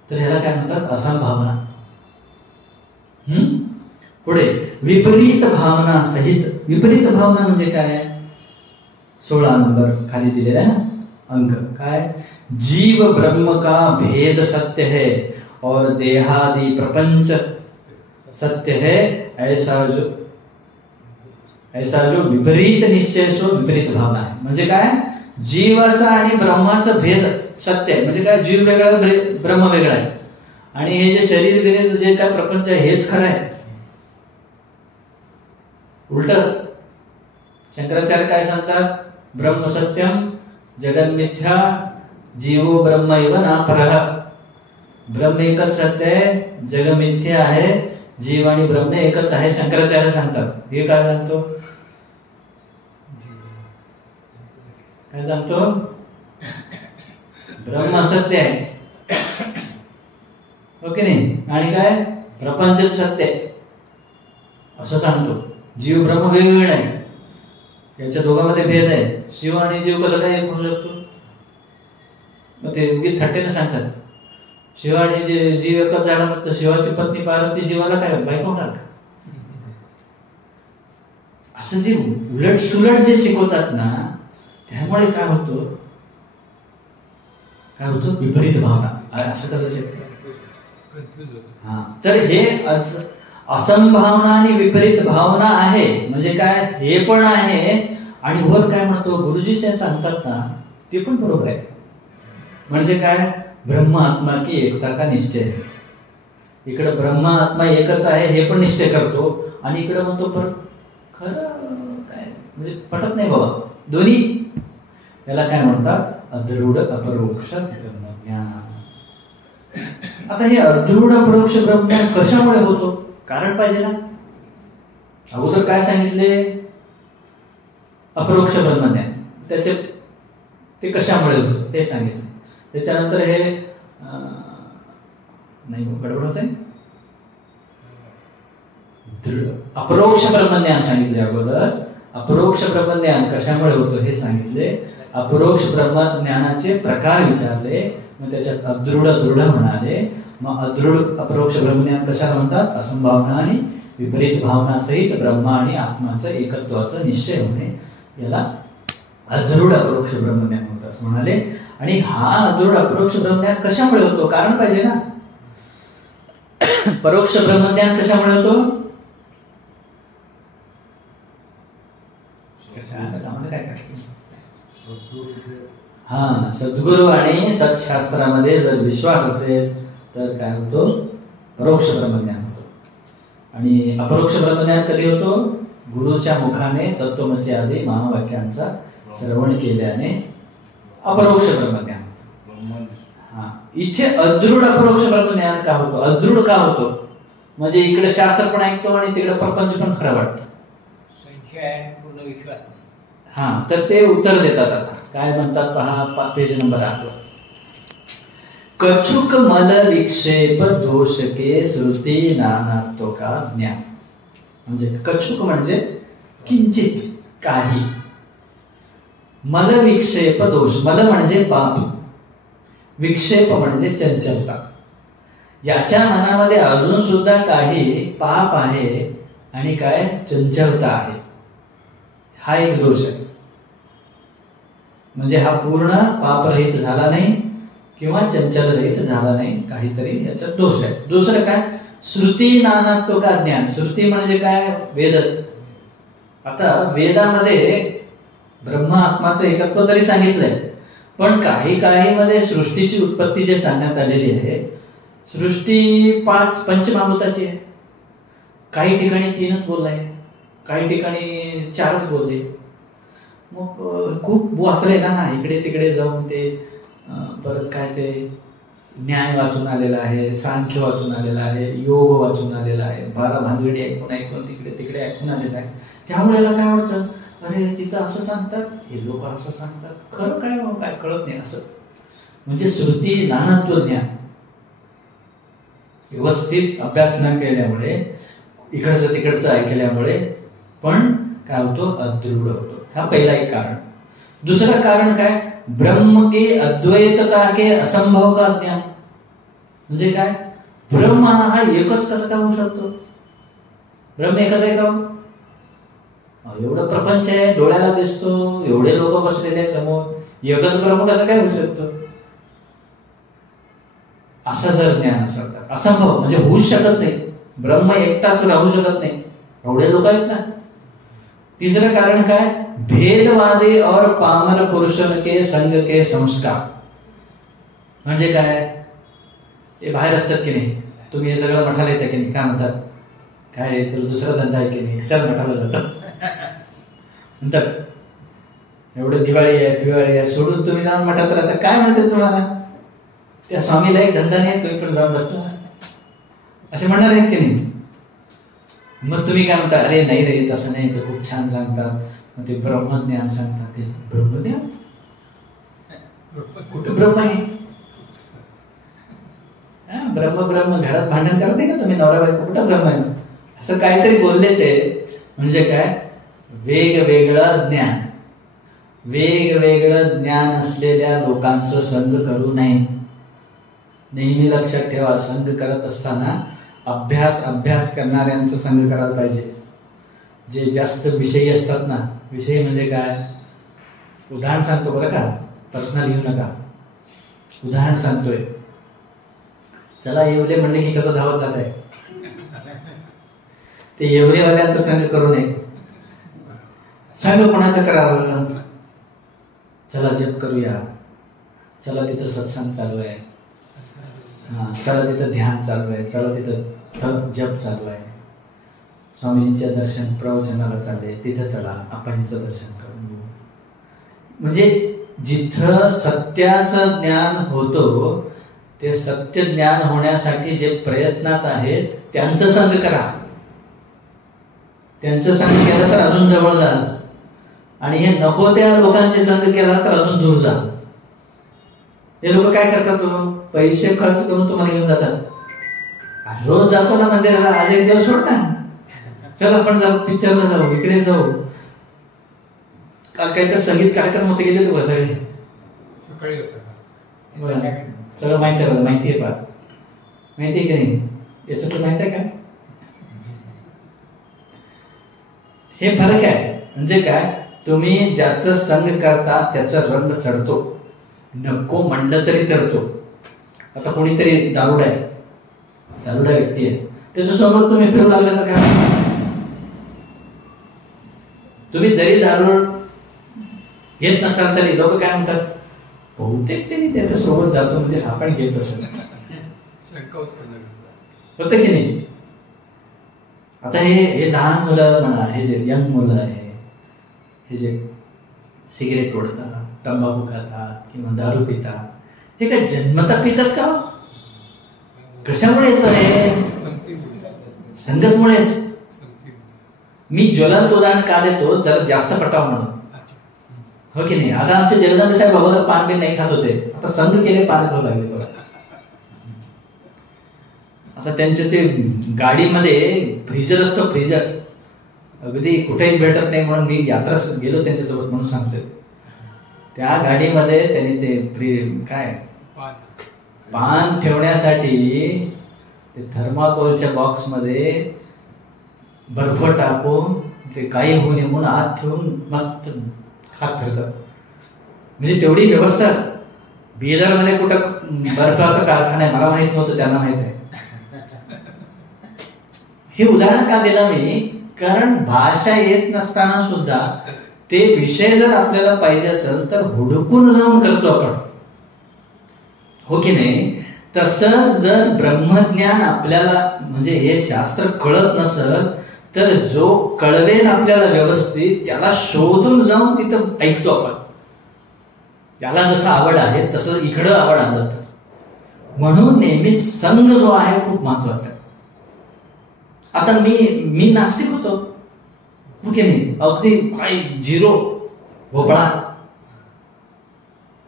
तर ह्याला काय म्हणतात? असंभावना. पुढे विपरीत भावना सहित. विपरीत भावना म्हणजे काय? 16 नंबर खाली दिलेला आहे ना अंक. काय? जीव ब्रह्म का भेद सत्य है और देहादि प्रपंच सत्य है, ऐसा जो विपरीत निश्चय सो विपरीत भावना आहे. म्हणजे काय? जीवाचा आणि ब्रह्माचा भेद सत्य आहे. म्हणजे काय? जीव वेगळा, ब्रह्म वेगळा आहे, आणि हे जे शरीर बिरीर जे काय प्रपंच आहे हेच खरं आहे. उलट शंकराचार्य काय सांगतात? ब्रह्म सत्यम जगन मिथ्या जीवो ब्रह्म एव नापरः. ब्रह्म एकच सत्य आहे, जग मिथ्या आहे, जीव आणि ब्रह्म एकच आहे, शंकराचार्य सांगतात. हे काय सांगतो? काय सांगतो? ब्रह्म सत्य आहे, ओके नाही, आणि काय? प्रपंचच सत्य आहे असं सांगतो. जीव ब्रह्म वेगवेगळे आहे, त्याच्या दोघांमध्ये भेद आहे. शिव आणि जीव कसं काय म्हणू शकतो? मग ते उगीच थट्टेने सांगतात शिव आणि जीव एकच झाला, मग तर शिवाची पत्नी पार्वती जीवाला काय बायको होणार का? असं जे उलट सुलट जे शिकवतात ना, त्यामुळे काय होतं? विपरीत भावना. असं कसं शिकतो? हा, तर हे असंभावना आणि विपरीत भावना आहे. म्हणजे काय? हे पण आहे, आणि वर काय म्हणतो गुरुजी जे सांगतात ना ते पण बरोबर आहे. म्हणजे काय? ब्रह्म आत्मा की एकता का निश्चय. इकडे ब्रह्म आत्मा एकच आहे हे पण निश्चय करतो, आणि इकडे म्हणतो पण खरं काय म्हणजे पटत नाही बाबा दोन्ही. त्याला काय म्हणतात? अदृढ अपरोक्ष ब्रह्मज्ञान. आता हे अदृढ अपरोक्ष ब्रह्मज्ञान कशामुळे होतो? कारण पाहिजे ना. अगोदर काय सांगितले? अपरोक्ष ब्रह्मज्ञान. त्याचे ते कशामुळे होतं ते सांगितलं. त्याच्यानंतर हे नाही गडबड होत आहे. अपरोक्ष ब्रह्मज्ञान सांगितले अगोदर. अपरोक्ष ब्रह्मज्ञान कशामुळे होतं हे सांगितले. अपरोक्ष ब्रह्मज्ञानाचे प्रकार विचारले, मग त्याच्यात अदृढ दृढ म्हणाले. मग अदृढ अपरोक्ष ब्रह्मज्ञान कशाला म्हणतात? असंभावना आणि विपरीत भावना सहित ब्रह्म आणि आत्माचं एकत्वाचा निश्चय होणे, याला अदृढ अपरोक्ष ब्रह्मज्ञान होतं असं म्हणाले. आणि हा अदृढ अपरोक्ष ब्रह्मज्ञान कशामुळे होतो? कारण पाहिजे ना. परोक्ष ब्रह्मज्ञान कशामुळे होतो? हा, सद्गुरु आणि सत्शास्त्रामध्ये जर विश्वास असेल तर काय होतो? परोक्ष ब्रह्मज्ञान होतो. आणि अपरोक्ष ब्रह्मज्ञान कधी होतो? गुरुच्या मुखाने तत्त्वमसी आदी महावाक्यांचा श्रवण केल्याने अपरोक्ष ब्रह्मज्ञान होतं. हा, इथे अदृढ अपरोक्ष ब्रह्मज्ञान का होतो? अदृढ का होतो? म्हणजे इकडे शास्त्र पण ऐकतो आणि तिकडे प्रपंच पण खरं वाटतं. पूर्ण विश्वास. हा, तर ते उत्तर देतात. आता काय म्हणतात पहा, पेज नंबर 8. कछुक मल विक्षेप दोष के श्रुती नानात्व का ज्ञान. म्हणजे कछुक म्हणजे किंचित, काही. मल विक्षेप दोष. मल म्हणजे पाप, विक्षेप म्हणजे चंचलता. याच्या मनामध्ये अजून सुद्धा काही पाप आहे आणि काय चंचलता आहे. हा एक दोष आहे. म्हणजे हा पूर्ण पापरहित झाला नाही किंवा चंचलरहित झाला नाही, काहीतरी याच्यात दोष आहे. दुसरं काय? श्रुती नानात्व का ज्ञान. श्रुती म्हणजे काय? वेद. आता वेदामध्ये ब्रह्म आत्माचं एकत्व तरी सांगितलंय, पण काही काही मध्ये सृष्टीची उत्पत्ती जे सांगण्यात आलेली आहे, सृष्टी 5 पंचमहाभूताची आहे. काही ठिकाणी 3च बोललाय, काही ठिकाणी 4च बोलले. मग खूप वाचलंय ना इकडे तिकडे जाऊन. ते परत काय ते न्याय वाचून आलेला आहे, सांख्य वाचून आलेला आहे, योग वाचून आलेला आहे, 12 भानगडी ऐकून तिकडे तिकडे ऐकून आलेला आहे. त्यामुळे याला काय वाटतं, अरे तिथं असं सांगतात, हे लोक असं सांगतात, खरं काय काय कळत नाही असं. म्हणजे श्रुती नानात्व ज्ञान व्यवस्थित अभ्यास न केल्यामुळे, इकडचं तिकडचं ऐकल्यामुळे पण काय होतो? अदृढ होतो. हा पहिला एक कारण. दुसरं कारण काय? ब्रह्म के अद्वैतता के असंभव का ज्ञान. म्हणजे काय? ब्रह्म हा एकच कसं काय होऊ शकतो? ब्रह्म एकच आहे का? एवढं प्रपंच आहे, डोळ्याला दिसतो, एवढे लोक बसलेले आहे समोर, एकच ब्रह्म कसं काय होऊ शकतो? असं जर ज्ञान असेल तर असंभव, म्हणजे होऊच शकत नाही. ब्रह्म एकटाच राहू शकत नाही, एवढे लोक आहेत ना. तिसरं कारण काय? भेदवादी और पामर पुरुषन के संग के संस्कार. म्हणजे काय? हे बाहेर असतात की नाही, तुम्ही हे सगळं मठाला येतं की नाही, काय म्हणतात, काय रे तुला दुसरा धंदा आहे की नाही, कशाला मठाला जातात म्हणतात. एवढं दिवाळी आहे सोडून तुम्ही जाऊन मठात राहता, काय म्हणतात तुम्हाला? त्या स्वामीला एक धंदा नाही, तुम्ही पण जाऊन बसता, असे म्हणणार आहेत की नाही? मग तुम्ही काय म्हणता, अरे नाही रे तसं नाही, ते खूप छान सांगतात, मग ते ब्रह्मज्ञान सांगतात. ते ब्रह्मज्ञान कुठं ब्रह्म आहे? ब्रह्म घरात भांडण करत नाही का तुम्ही नवरा बायको, कुठं ब्रह्म आहे? असं काहीतरी बोलले ते. म्हणजे काय? वेगवेगळं ज्ञान, वेगवेगळं ज्ञान असलेल्या लोकांचं संग करू नये. नेहमी लक्षात ठेवा, संग करत असताना अभ्यास करणाऱ्यांचा संग करायला पाहिजे. जे जास्त विषयी असतात ना, विषयी म्हणजे काय? उदाहरण सांगतो बरं का, पर्सनल घेऊ नका, उदाहरण सांगतोय. चला येवले म्हणले की कसं धावत जात आहे, ते येवलेवाल्यांचा संग करू नये. संग कोणाचं करावं? चला जप करूया, चला तिथं सत्संग चालू आहे, चला तिथं ध्यान चालू आहे, चला तिथं जप चालू आहे, स्वामीजींचं दर्शन प्रवचनाला चाललंय, तिथं चला आपाजींचं दर्शन करून घेऊ. म्हणजे जिथं सत्याचं ज्ञान होतो, ते सत्य ज्ञान होण्यासाठी जे प्रयत्नात आहेत त्यांचं संग करा. त्यांचं संग केलं तर अजून जवळ जाल, आणि हे नको त्या लोकांचे संग केला तर अजून दूर जा. हे लोक काय करतात? पैसे खर्च करून तुम्हाला घेऊन जातात. रोज जातो ना मंदिराला, आज एक दिवस सोड ना, चल आपण जाऊ पिक्चरला जाऊ, इकडे जाऊ. काल काहीतरी संगीत कार्यक्रम होते, गेले तू सगळे? सकाळी होता सगळं माहिती आहे, माहिती आहे, माहिती आहे की नाही? याच्यात माहिती आहे का? हे फरक आहे. म्हणजे काय? तुम्ही ज्याचं संग करता त्याचा रंग चढतो, नको म्हणलं तरी चढतो. आता कोणीतरी दारुडा व्यक्ती आहे, त्याच्यासोबत तुम्ही फिरू लागले तर काय? तुम्ही जरी दारू घेत नसाल तरी लोक काय म्हणतात, बहुतेक त्यांनी त्याच्या सोबत जातो, म्हणजे आपण घेत असेल, होतं की नाही? आता हे लहान मुलं म्हणा, हे जे यंग मुलं आहे, हे जे सिगरेट ओढतात, तंबाखू खातात किंवा दारू पितात, हे काय जन्मता पितात का? कशामुळे येतो? हे संगतमुळेच. मी ज्वलंत उदाहरण का देतो, जरा जास्त पटाव म्हणून, हो की नाही? आता आमचे जगदंब साहेब अगोदर पान बिन नाही खात होते, आता संग केले पान खाऊ लागले बघा. आता त्यांच्या ते गाडीमध्ये फ्रीजर असतो, फ्रीजर अगदी कुठेही भेटत नाही, म्हणून मी यात्रा गेलो त्यांच्यासोबत म्हणून सांगतोय. त्या गाडीमध्ये त्यांनी ते काय पान ठेवण्यासाठी ते थर्माकोलच्या बॉक्स मध्ये बर्फ टाकून ते काही होऊ नये म्हणून आत ठेवून मस्त खात फिरतात. म्हणजे तेवढी व्यवस्था. बिदर मध्ये कुठं बर्फाचा कारखाना आहे मला माहित नव्हतं, त्यांना माहित आहे. हे उदाहरण का दिलं मी? कारण भाषा येत नसताना सुद्धा ते विषय जर आपल्याला पाहिजे असेल तर हुडकून जाऊन करतो आपण, हो की नाही? तसंच जर ब्रह्मज्ञान आपल्याला म्हणजे हे शास्त्र कळत नसेल तर जो कळवेल आपल्याला व्यवस्थित त्याला शोधून जाऊन तिथं ऐकतो आपण. त्याला जसं आवड आहे तसं इकडं आवड आलं तर. म्हणून नेहमी संघ जो आहे खूप महत्वाचा आहे. आता मी नास्तिक होतो, हो की नाही? अगदी काय झिरो भोपळा.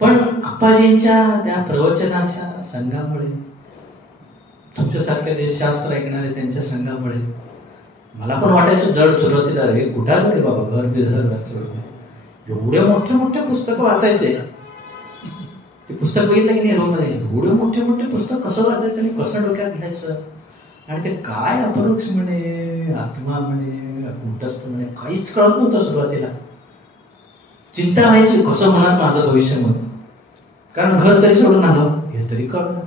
पण आप्पाजींच्या त्या प्रवचनाच्या संघामुळे, तुमच्यासारख्या देशशास्त्र ऐकणारे त्यांच्या संघामुळे मला पण वाटायचं जड सुरुवातीला, हे कुठं रे बाबा घर बिघर एवढे मोठे मोठे पुस्तकं वाचायचे. ते पुस्तक बघितलं की नाही रूम मध्ये, एवढे मोठे मोठे पुस्तक कसं वाचायचं आणि कसं डोक्यात घ्यायचं. आणि ते काय अपरोक्ष म्हणे, आत्मा म्हणे, कुठंच म्हणे, काहीच कळत नव्हतं सुरुवातीला. चिंता व्हायची कसं होणार माझं भविष्य म्हणून, कारण घर तरी सोडून आलो हे तरी कळलं.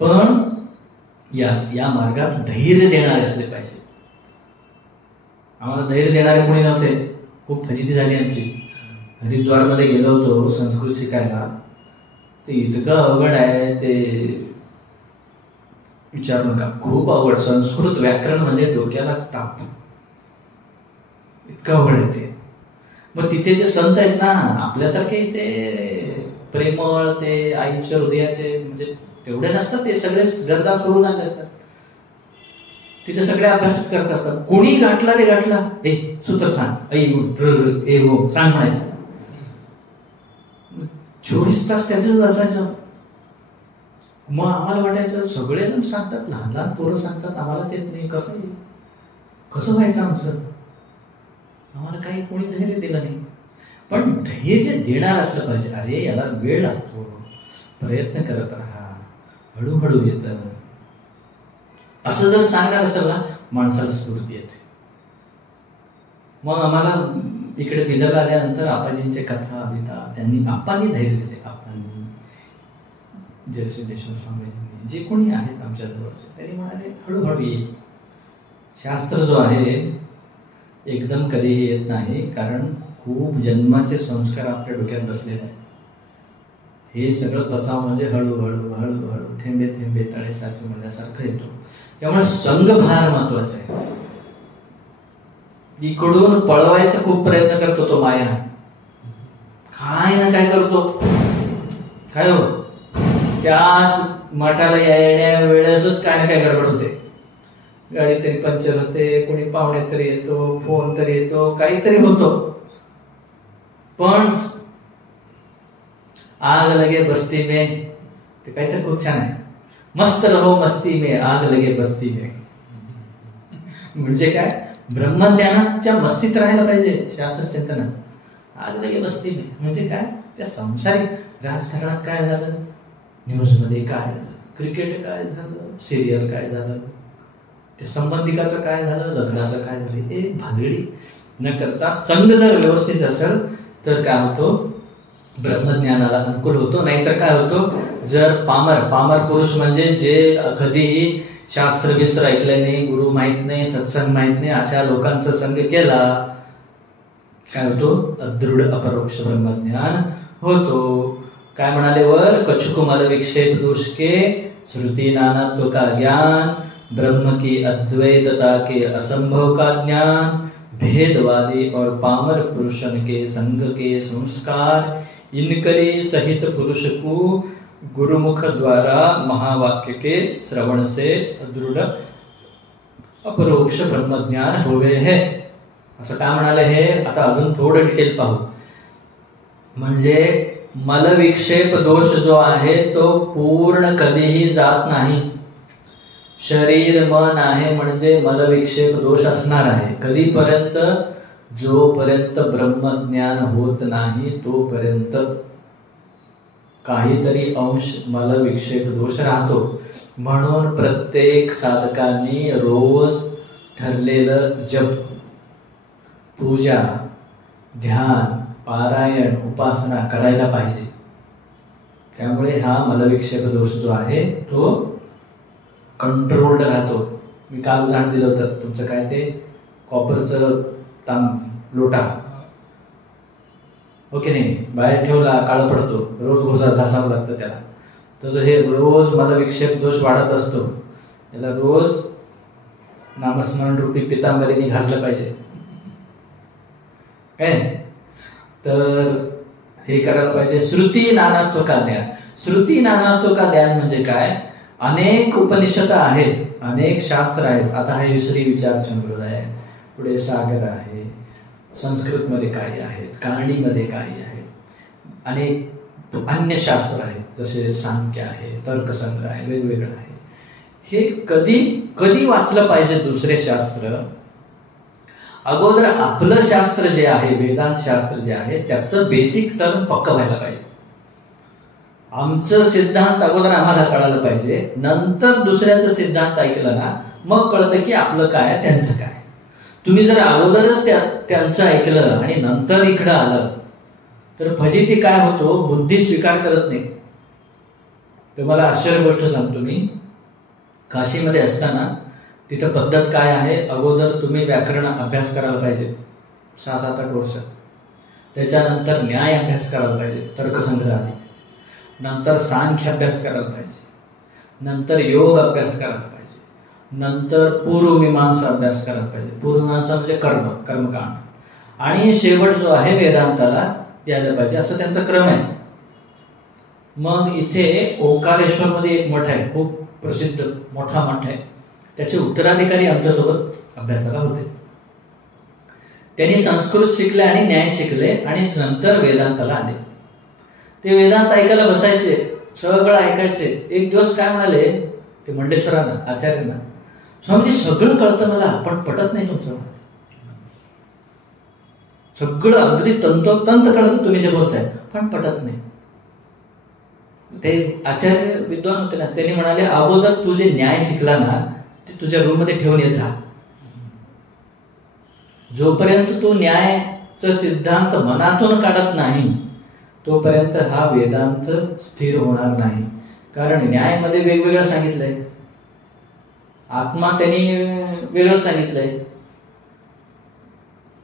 पण या मार्गात धैर्य देणारे असले पाहिजे. आम्हाला धैर्य देणारे कोणी नव्हते. खूप फजिती झाली आमची. हरिद्वारमध्ये गेलो होतो संस्कृत शिकायला. ते इतकं अवघड आहे ते विचारू नका. खूप अवघड. संस्कृत व्याकरण म्हणजे डोक्याला ताप, इतकं अवघड आहे ते. मग तिथे जे संत आहेत ना आपल्यासारखे ते प्रेमळ, ते आईच्या हृदयाचे म्हणजे एवढे नसतात. ते सगळे जरदा सोडून आले असतात. तिथे सगळे अभ्यासच करत असतात. कोणी गाठला रे गाठला, ए सूत्र सांग, ऐ ए हो सांग म्हणायचं. 24 तास त्याच असायचं. मग आम्हाला वाटायचं सगळे जण सांगतात, लहान लहान पोरं सांगतात, आम्हालाच येत नाही, कसं व्हायचं आमचं. आम्हाला काही कोणी धैर्य दिलं नाही. पण धैर्य देणार असलं पाहिजे. अरे याला वेळ लागतो, प्रयत्न करत राहा, हळूहळू येतं. असं जर सांगणार असेल ना माणसाला स्फूर्ती येते. मग आम्हाला इकडे बिदरला आल्यानंतर आपाजींचे कथा बिथा त्यांनी आप्पांनी धैर्य दिले. आप्पांनी, जयश्री देशमुख स्वामीजींनी, जे कोणी आहेत आमच्या जवळचे, त्यांनी म्हणाले हळूहळू येईल. शास्त्र जो आहे एकदम कधीही येत नाही, कारण खूप जन्माचे संस्कार आपल्या डोक्यात बसलेले आहेत. हे सगळं पचाव म्हणजे हळूहळू हळूहळू थेंबे थेंबे तळे साचे म्हणण्यासारखं येतो. त्यामुळे संघ फार महत्वाचा आहे. इकडून पळवायचा खूप प्रयत्न करतो तो माया, काय ना काय करतो. काय हो, त्याच मठाला येण्या वेळेसच काय ना काय गडबड होते. गाडी तरी पंक्चर होते, कोणी पाहुणे तरी येतो, फोन तरी येतो, काहीतरी होतो. पण आग लगे बस्ती में, ते काहीतरी खूप छान आहे. मस्त रहो मस्ती में, आग लगे बस्ती में. म्हणजे काय, ब्रह्मज्ञानाच्या मस्तीत राहायला पाहिजे. शास्त्र चिंतनात आग लगे बस्ती में म्हणजे काय, त्या संसारिक राजकारणात काय झालं, न्यूज मध्ये काय झालं, क्रिकेट काय झालं, सिरियल काय झालं, त्या संबंधिकाचं काय झालं, लग्नाचं काय झालं, हे भानगडी न करता संघ जर व्यवस्थित असेल तर काय होतो, ब्रह्मज्ञानाला अनुकूल होतो. नाहीतर काय होतो, जर पामर पुरुष म्हणजे जे कधीही शास्त्र बिस्त्र ऐकले नाही, गुरु माहित नाही, सत्संग माहित नाही, अशा लोकांचा संघ केला काय होतो, अदृढ अपरोक्ष ब्रह्मज्ञान होतो. काय म्हणाले वर, कछुकुमल विक्षेप दोष के श्रुति नानात्व का ज्ञान, ब्रह्म की अद्वैतता के असंभव का ज्ञान, भेदवादी और पामर पुरुषन के संग के संस्कार, इनकरे सहित पुरुष को गुरुमुख द्वारा महावाक्य के श्रवण से दृढ़ अपरोक्ष ब्रह्मज्ञान होवे है. असं काय म्हणाले हे आता अजून थोडं डिटेल पाहू. म्हणजे मलविक्षेप दोष जो आहे तो पूर्ण कधीही जात नाही. शरीर मन आहे म्हणजे मलविक्षेप दोष असणार आहे. कधीपर्यंत, जोपर्यंत ब्रह्मज्ञान होत नाही तोपर्यंत काहीतरी अंश मलविक्षेप दोष राहतो. म्हणून प्रत्येक साधकांनी रोज ठरलेलं जप, पूजा, ध्यान, पारायण, उपासना करायला पाहिजे. त्यामुळे हा मलविक्षेप दोष जो आहे तो कंट्रोल्ड राहतो. मी काल उदाहरण दिलं होतं तुमचं काय ते कॉपरचं लोटा, ओके नाही, बाहेर ठेवला काळ पडतो, रोज घासावं लागतं त्याला. तसं हे रोज मला विक्षेप दोष वाढत असतो, याला रोज नामस्मरण रूपी पितांबरीने घासलं पाहिजे. काय तर हे करायला पाहिजे. श्रुती नानात्व का ज्ञान. श्रुती नानात्व का ज्ञान म्हणजे काय, अनेक उपनिषद आहेत, अनेक शास्त्र आहेत. आता हे श्री विचार चंद्र आहे, पुढे सागर आहे, संस्कृत मध्ये काही आहेत, कारणीमध्ये काही आहेत, अनेक अन्य शास्त्र आहेत जसे सांख्य आहे, तर्कसंग्रह आहे, वेगवेगळं आहे. हे कधी कधी वाचलं पाहिजे दुसरे शास्त्र. अगोदर आपलं शास्त्र जे आहे, वेदांत शास्त्र जे आहे त्याचं बेसिक टर्म पक्क व्हायला पाहिजे. आमचं सिद्धांत अगोदर आम्हाला कळायला पाहिजे, नंतर दुसऱ्याचं सिद्धांत ऐकलं ना मग कळतं की आपलं काय त्यांचं काय. तुम्ही जर अगोदरच त्यांचं ऐकलं आणि नंतर इकडं आलं तर फजिती काय होतो, बुद्धी स्वीकार करत नाही. तुम्हाला आश्चर्य गोष्ट सांगतो मी, काशीमध्ये असताना तिथं पद्धत काय आहे, अगोदर तुम्ही व्याकरण अभ्यास करायला पाहिजे 6-7-8 वर्ष, त्याच्यानंतर न्याय अभ्यास करायला पाहिजे तर्कसंग्रहाने, नंतर सांख्य अभ्यास करायला पाहिजे, नंतर योग अभ्यास करायला पाहिजे, नंतर पूर्वमीमांसा अभ्यास करायला पाहिजे. पूर्वमीमांसा म्हणजे कर्मकांड, आणि शेवट जो आहे वेदांताला यायला पाहिजे, असं त्यांचा क्रम आहे. मग इथे ओंकारेश्वर मध्ये एक मठ आहे, खूप प्रसिद्ध मोठा मठ आहे, त्याचे उत्तराधिकारी आमच्यासोबत अभ्यासाला होते. त्यांनी संस्कृत शिकले आणि न्याय शिकले आणि नंतर वेदांताला आले. ते वेदांत ऐकायला बसायचे, सगळं ऐकायचे. एक दिवस काय म्हणाले ते मंडेश्वरांना, आचार्यांना, स्वामीजी सगळं कळतं मला पण पटत नाही तुमचं. सगळं अगदी तंतोतंत कळतं तुम्ही जे बोलताय पण पटत नाही. ते आचार्य विद्वान होते ना, त्यांनी म्हणाले अगोदर तू जे न्याय शिकला ना ते तुझ्या रूम मध्ये ठेवून येत जा. जोपर्यंत तू न्यायचा सिद्धांत मनातून काढत नाही तोपर्यंत हा वेदांत स्थिर होणार नाही. कारण न्यायामध्ये वेगवेगळं सांगितलंय, आत्मा त्यांनी वेगळं सांगितलंय,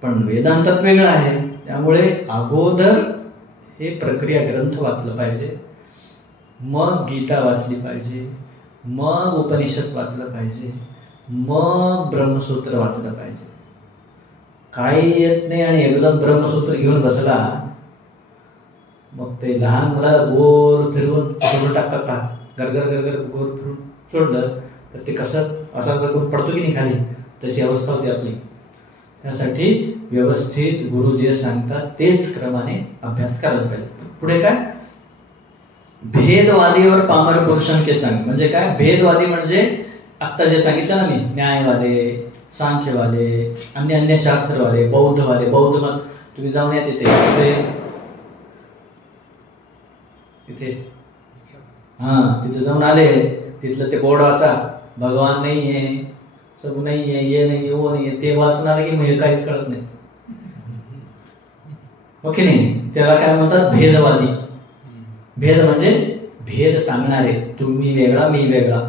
पण वेदांतात वेगळं आहे. त्यामुळे अगोदर हे प्रक्रिया ग्रंथ वाचलं पाहिजे, मग गीता वाचली पाहिजे, मग उपनिषद वाचलं पाहिजे, मग ब्रह्मसूत्र वाचलं पाहिजे. काही येत नाही आणि एकदम ब्रह्मसूत्र घेऊन बसला मग ते लहान मुलाला गोल फिरवून टाकतात का, गरगर गरगर गोल फिरून सोडलं तर ते कसं असा करून पडतो की नाही खाली, तशी अवस्था होती आपली. त्यासाठी व्यवस्थित गुरु जे सांगतात तेच क्रमाने अभ्यास करायला पाहिजे. पुढे काय, भेदवादी और पामर पुरुषन के संग. म्हणजे काय, भेदवादी म्हणजे आत्ता जे सांगितलं ना मी, न्यायवाले, सांख्यवाले, अन्य शास्त्रवाले, बौद्धवाले. बौद्ध मत तुम्ही जाऊन या तिथे तिथे जाऊन आले, तिथलं ते बोर्ड वाचा, भगवान नाहीये, सब नाहीये, ये नाहीये, वो नाहीये, ते वाचून आले की म्हणजे काहीच कळत नाही. ओके नाही, त्याला काय म्हणतात, भेदवादी. भेद म्हणजे भेद सांगणारे, तुम्ही वेगळा मी वेगळा,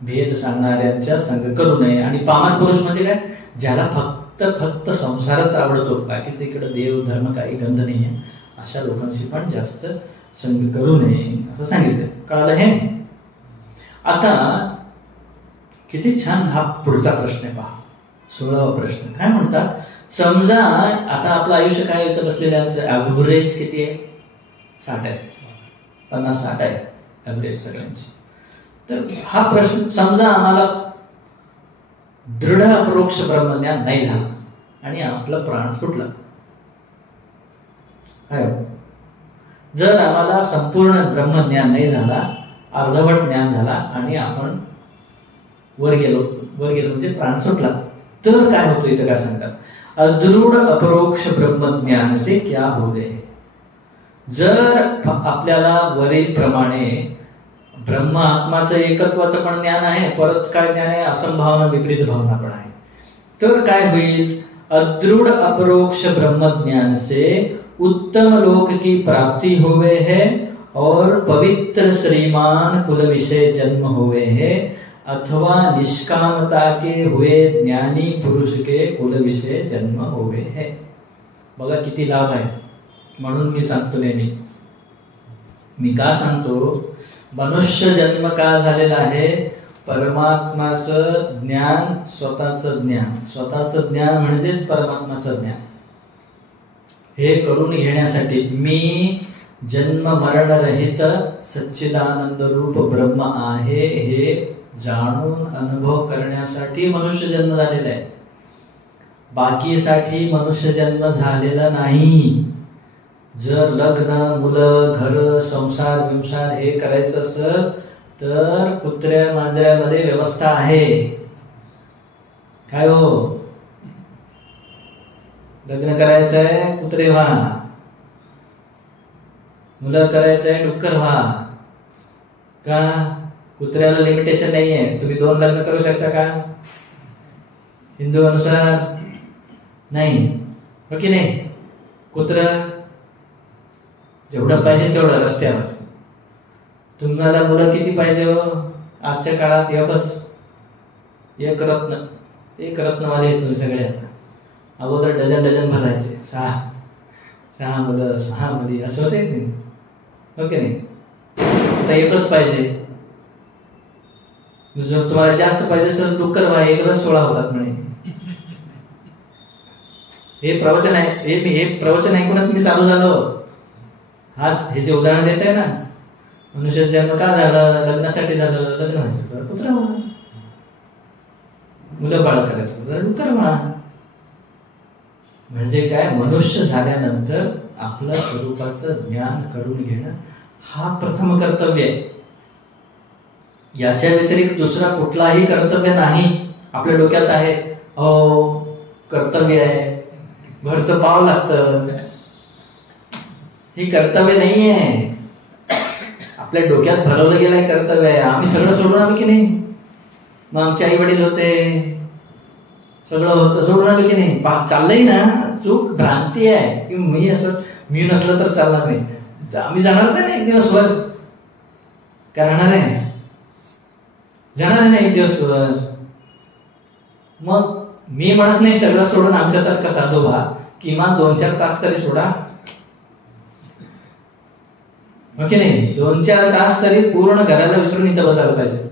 भेद सांगणाऱ्यांच्या संग करू नये. आणि पामर पुरुष म्हणजे काय, ज्याला फक्त संसारच आवडतो, बाकीचं इकडे देव धर्म काही गंध नाहीये, अशा लोकांशी पण जास्त संग करू नये असं सांगितलं. कळालं हे. आता किती छान हा पुढचा प्रश्न आहे पहा, 16वा प्रश्न. काय म्हणतात, समजा आता आपलं आयुष्य काय होतं बसलेलं, ॲव्हरेज किती आहे, 60 आहे, 50-60 आहे ॲव्हरेज सगळ्यांची. तर हा प्रश्न, समजा आम्हाला दृढ अपरोक्ष ब्रह्मज्ञान नाही झालं आणि आपला प्राण सुटला, काय हो? जर आम्हाला संपूर्ण ब्रह्मज्ञान नाही झाला, अर्धवट ज्ञान झाला आणि आपण वर गेलो म्हणजे प्राण सुटला, तर काय होतं इथं काय सांगतात, अदृढ अपरोक्ष ब्रह्मज्ञान से क्या हो गए. जर आपल्याला वरील प्रमाणे ब्रह्म आत्माचं एकत्वाचं पण ज्ञान आहे, परत काय ज्ञान आहे, असंभावना विपरीत भावना पण आहे, तर काय होईल, अदृढ़ अपरोक्ष ब्रह्म ज्ञान से उत्तम लोक की प्राप्ति हुए है और पवित्र श्रीमान कुल विषय जन्म हुए है, अथवा निष्कामता के हुए ज्ञानी पुरुष के कुल विषय जन्म हुए है. बघा किती लाभ आहे. म्हणून मी सांगतो नेहमी, मी का सांगतो, मनुष्य जन्म का झालेला आहे, परमात्माचं ज्ञान, स्वतःचं ज्ञान म्हणजेच परमात्माचं ज्ञान, हे करून घेण्यासाठी. मी जन्म मरण रहित सच्चिदानंद रूप ब्रह्म आहे हे जाणून अनुभव करण्यासाठी मनुष्य जन्म झालेला आहे, बाकीसाठी मनुष्य जन्म झालेला नाही. जर लग्न, मुलं, घर, संसार हे करायचं असेल तर कुत्र्या मांजऱ्यामध्ये व्यवस्था आहे. काय हो, लग्न करायचं आहे, कुत्रे व्हा, मुलं करायचंय डुक्कर व्हा का? कुत्र्याला लिमिटेशन नाहीये, तुम्ही 2 लग्न करू शकता का हिंदू अनुसार? नाही, हो की नाही? कुत्र जेवढं पाहिजे तेवढं रस्त्यावर. तुम्हाला मुलं किती पाहिजे हो आजच्या काळात? एक रत्नवाले आहेत तुम्ही सगळे. अगोदर डझन भरायचे, 6 मुलं 6 मुली असं होते की नाही? हो की नाही? आता एकच पाहिजे. जर तुम्हाला जास्त पाहिजे तर डुक्कर व्हा, 1-16 होतात म्हणे. हे प्रवचन आहे, हे प्रवचन ऐकूनच मी चालू झालो. आज हे जे उदाहरण देत आहे ना, मनुष्य जन्म का झालं? लग्नासाठी झालं. लग्न व्हायचं तर कुत्रा व्हा, मुलं बाळ करायचं तर डुक्कर व्हा. म्हणजे काय? मनुष्य झाल्यानंतर आपल्या स्वरूपाचं ज्ञान करून घेणं हा प्रथम कर्तव्य आहे. याच्या व्यतिरिक्त दुसरा कुठलाही कर्तव्य नाही. आपल्या डोक्यात आहे कर्तव्य आहे, घरचं पाहावं लागतं. हे कर्तव्य नाहीये, आपल्या डोक्यात भरवलं गेलंय कर्तव्य आहे. आम्ही सगळं सोडून आलो की नाही? मग आमचे आई वडील होते, सगळं होतं, सोडून आलो की नाही? चाललंय ना, चूक भ्रांती आहे की मी नसलं तर चालणार नाही. आम्ही जाणारच आहे ना एक दिवसभर. काय राहणार आहे? जाणार आहे ना एक दिवसभर. मग मी म्हणत नाही सगळं सोडून आमच्यासारखं साधू व्हा, किमान 2-4 तास तरी सोडा. ओके नाही? 2-4 तास तरी पूर्ण घराला विसरून इथं बसायला पाहिजे.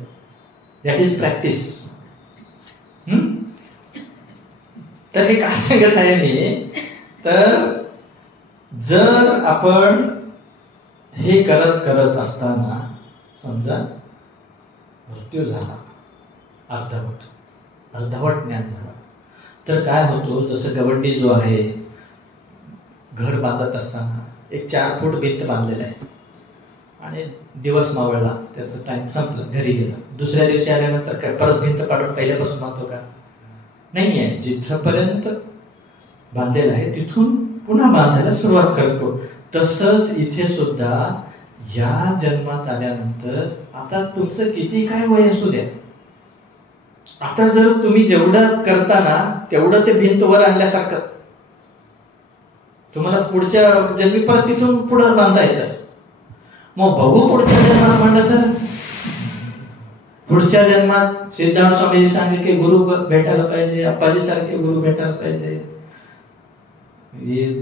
That is practice. तर हे काय सांगत आहे मी? तर जर आपण हे करत असताना समजा मृत्यू झाला, अर्धवट ज्ञान झाला, तर काय होतो? जसं गवंडी जो आहे, घर बांधत असताना एक 4 फूट भिंत बांधलेला आहे आणि दिवस मावळला, त्याचं टाइम संपलं, घरी गेला. दुसऱ्या दिवशी आल्यानंतर काय परत भिंत पाडून पहिल्यापासून बांधतो का? नाहीये. जिथपर्यंत बांधलेलं आहे तिथून पुन्हा बांधायला सुरुवात करतो. तसंच इथे सुद्धा या जन्मात आल्यानंतर आता तुमचं किती काय वय असू द्या, आता जर तुम्ही जेवढं करताना तेवढं ते भिंत वर आणल्यासारखं तुम्हाला पुढच्या जन्मी परत तिथून पुढे बांधता येतं. मग बघू पुढच्या जन्मात म्हणलं तर पुढच्या जन्मात सिद्धार्थ स्वामीजी सांगितले की गुरु भेटायला पाहिजे, अप्पाजी सारखे गुरु भेटायला पाहिजे,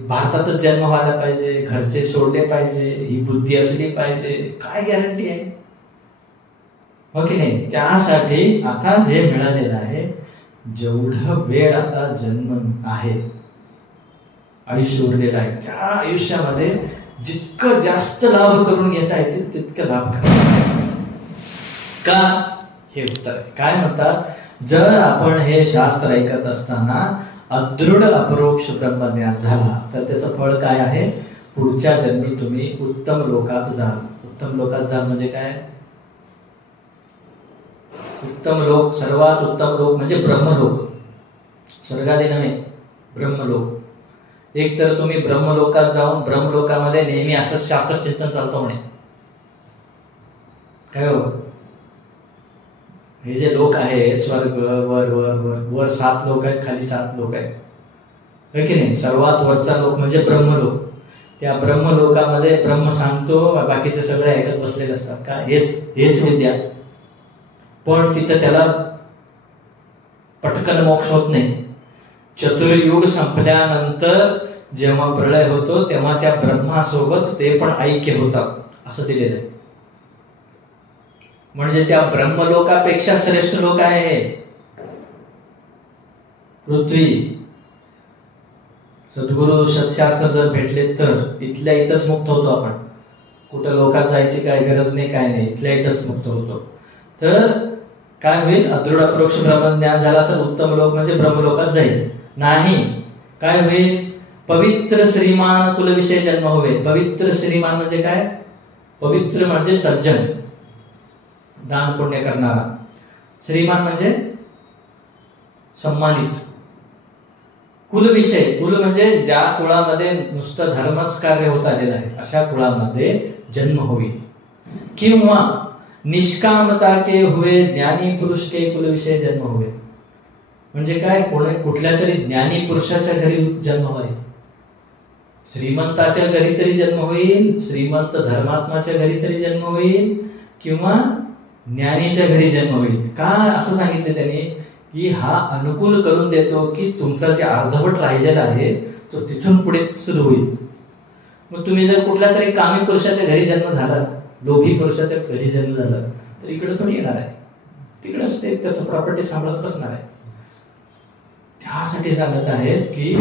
भारतातच जन्म व्हायला पाहिजे, घरचे सोडले पाहिजे, ही बुद्धी असली पाहिजे. काय गॅरंटी आहे? हो की नाही? त्यासाठी आता जे मिळालेलं आहे, जेवढं वेळ आता जन्म आहे, आयुष्य उरलेलं आहे, त्या आयुष्यामध्ये जितकं जास्त लाभ करून घेता येतील तितकं लाभ करा. का? हे उत्तर आहे. काय म्हणतात? जर आपण हे शास्त्र ऐकत असताना अदृढ अपरोक्ष ब्रह्मज्ञान झाला तर त्याचं फळ काय आहे? पुढच्या जन्मी तुम्ही उत्तम लोकात जाल. उत्तम लोकात जाल म्हणजे काय? उत्तम लोक, सर्वात उत्तम लोक म्हणजे ब्रह्मलोक. स्वर्गादी नव्हे, ब्रह्मलोक. एक तर तुम्ही ब्रह्मलोकात जाऊन ब्रह्मलोकामध्ये नेहमी असंच शास्त्र चिंतन चालतो म्हणे. काय हो? हे जे लोक आहेत, स्वर्ग वर वर वर वर 7 लोक आहेत, खाली 7 लोक आहेत, है की नाही? सर्वात वरचा लोक म्हणजे ब्रह्मलोक. त्या ब्रह्मलोकामध्ये ब्रह्म सांगतो, बाकीचे सगळे ऐकत बसलेले असतात. का? हेच विद्या. पण तिथं त्याला पटकन मोक्ष होत नाही. चतुर्युग संपल्यानंतर जेव्हा प्रलय होतो तेव्हा त्या ब्रह्मासोबत ते पण ऐक्य होतात असं दिलेलं आहे. म्हणजे त्या ब्रह्मलोकापेक्षा श्रेष्ठ लोक आहे पृथ्वी. सद्गुरु सत्शास्त्र जर भेटले तर इथल्या इथंच मुक्त होतो आपण. कुठं लोकात जायची काय गरज नाही, काय नाही, इथल्या इथंच मुक्त होतो. तर काय होईल? अदृढ अपरोक्ष ब्रह्मज्ञान झाला तर उत्तम लोक म्हणजे ब्रह्मलोकात जाईल. नाही, काय होईल? पवित्र श्रीमान कुलविषय जन्म होईल. पवित्र श्रीमान म्हणजे काय? पवित्र म्हणजे सज्जन, दान पुण्य करणारा. श्रीमान म्हणजे सम्मानित. कुलविषय, कुल म्हणजे ज्या कुळामध्ये नुसतं धर्मच कार्य होत आलेलं आहे अशा कुळामध्ये जन्म होईल. किंवा निष्कामता के हुए ज्ञानी पुरुष के कुल विषय जन्म हुए, म्हणजे काय, कुठल्या तरी ज्ञानी पुरुषाच्या घरी जन्म होईल. श्रीमंताच्या घरी तरी जन्म होईल, श्रीमंत धर्मात्माच्या घरी तरी जन्म होईल, किंवा ज्ञानीच्या घरी जन्म होईल. का असं सांगितलं त्यांनी की हा अनुकूल करून देतो की तुमचा जे अर्धवट राहिलेला आहे तो तिथून पुढे सुरू होईल. मग तुम्ही जर कुठल्या तरी कामी पुरुषाच्या घरी जन्म झाला, लोभी पुरुषाच्या घरी जन्म झाला, तर इकडे थोडी येणार आहे, तिकडेच ते त्याचं प्रॉपर्टी सांभाळत बसणार आहे. त्यासाठी सांगत आहेत की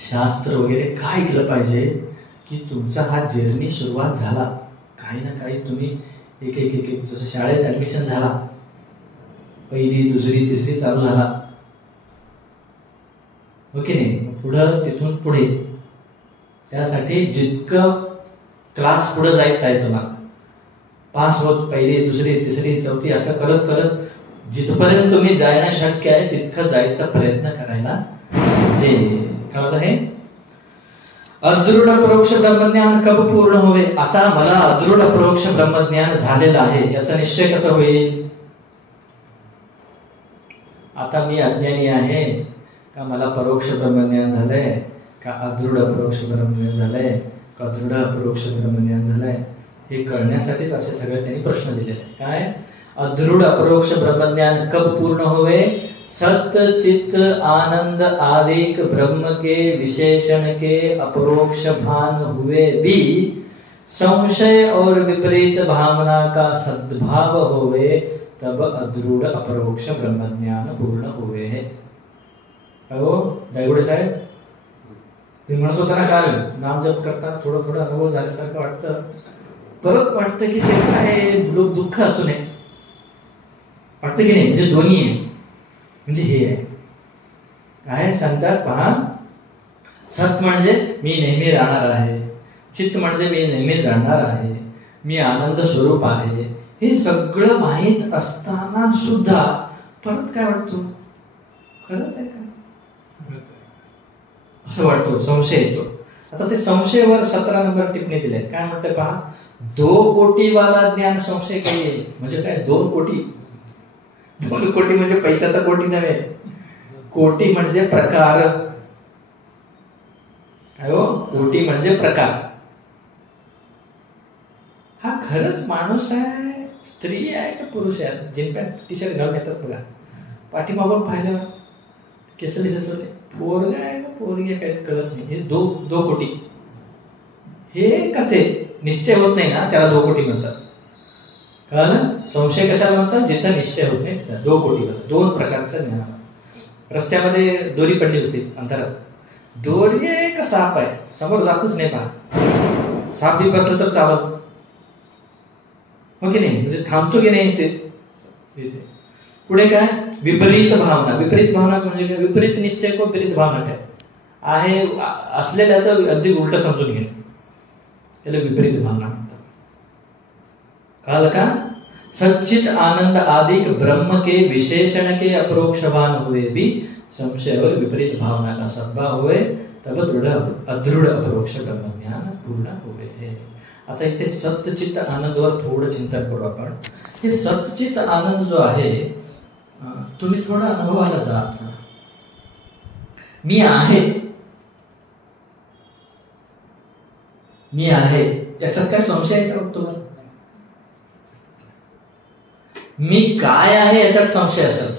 शास्त्र वगैरे काय केलं पाहिजे की तुमचा हा जर्नी सुरुवात झाला, काही ना काही तुम्ही एक एक एक जसं शाळेत ऍडमिशन झाला, पहिली दुसरी तिसरी चालू झाला, ओके नाही, पुढं तिथून पुढे त्यासाठी जितकं क्लास पुढे जायचं आहे तुम्हाला, पास होत पहिली दुसरी तिसरी चौथी असं करत करत जिथपर्यंत तुम्ही जायला शक्य आहे तितकं जायचा प्रयत्न करायला जे कळलं हे. अदृढ परोक्ष ब्रह्मज्ञान कब पूर्ण होवे. आता मला अदृढ परोक्ष ब्रह्मज्ञान झालेलं आहे याचा निश्चय कसा होईल. आता मी अज्ञानी आहे का मला परोक्ष ब्रह्मज्ञान झालंय, का अदृढ परोक्ष ब्रह्मज्ञान झालंय, का दृढ परोक्ष ब्रह्मज्ञान झालंय, हे कळण्यासाठीच असे सगळे त्यांनी प्रश्न दिलेले. काय, अदृढ अपरोक्ष ब्रह्मज्ञान कब पूर्ण होवे. सत्य चित्त आनंद आदिक ब्रह्म के विशेषण के अपरोक्ष भान हुए भी संशय और विपरीत भावना का सद्भाव होवे, तब अदृढ अपरोक्ष ब्रह्मज्ञान पूर्ण हुए है. अहो दायगुडे साहेब, मी म्हणत होता ना काल, नाम जप करता थोडं थोडं अनुभव झाल्यासारखं वाटतं, परत वाटतं की ते काय दुःख असू नये, वाटतं की नाही. म्हणजे दोन्ही आहे, म्हणजे हे आहे काय सांगतात पहा. सत म्हणजे मी नेहमी राहणार आहे, चित्त म्हणजे मी नेहमी जाणार आहे, मी आनंद स्वरूप आहे, हे सगळं माहीत असताना सुद्धा परत काय वाटतो, खरंच आहे का असं वाटतो, संशय येतो. आता ते संशयावर 17 नंबर टिप्पणी दिली आहे. काय म्हणते पहा, 2 कोटी वाला ज्ञान संशय काही म्हणजे काय, 2 कोटी, 2 कोटी म्हणजे पैशाचा कोटी नव्हे, कोटी म्हणजे प्रकार. हो, कोटी म्हणजे प्रकार. हा खरंच माणूस आहे, स्त्री आहे का पुरुष आहे. जीन पॅन्ट टी शर्ट घालून येतात बघा, पाठीमागून पाहिलं केसली ससवले, पोरगा आहे का पोरगी आहे काहीच कळत नाही. हे 2 कोटी, हे का ते निश्चय होत नाही ना त्याला 2 कोटी म्हणतात. कळलं. संशय कशाला म्हणतात, जिथं निश्चय होत नाही तिथं 2 कोटी म्हणतात. 2 प्रकारचं ज्ञान. रस्त्यामध्ये दोरी पडली होती अंतरात, दोरी आहे का साप आहे, समोर जातच नाही पहा. साप बी बसलं तर चालत, हो की नाही, म्हणजे थांबतो की नाही ते. पुढे काय, विपरीत भावना. विपरीत भावना म्हणजे काय, विपरीत निश्चय को विपरीत भावना काय आहे, असलेल्याचं अगदी उलट समजून घेणे, त्याला विपरीत भावना म्हणतात. कळलं का. सच्चित आनंद आदिक ब्रह्म के विशेषण के अपरोक्ष भान हुए भी संशय और विपरीत भावना का सद्भाव हुए, तब अदृढ अपरोक्ष ब्रह्म ज्ञान पूर्ण हुए है. आता इथे सत्यचित्त आनंदवर थोडं चिंतन करू आपण. हे सत्यचित्त आनंद जो आहे, तुम्ही थोडं अनुभवाला जा. मी आहे, मी आहे याच्यात काय संशय आहे का तुम्हाला. मी काय आहे याच्यात संशय असेल,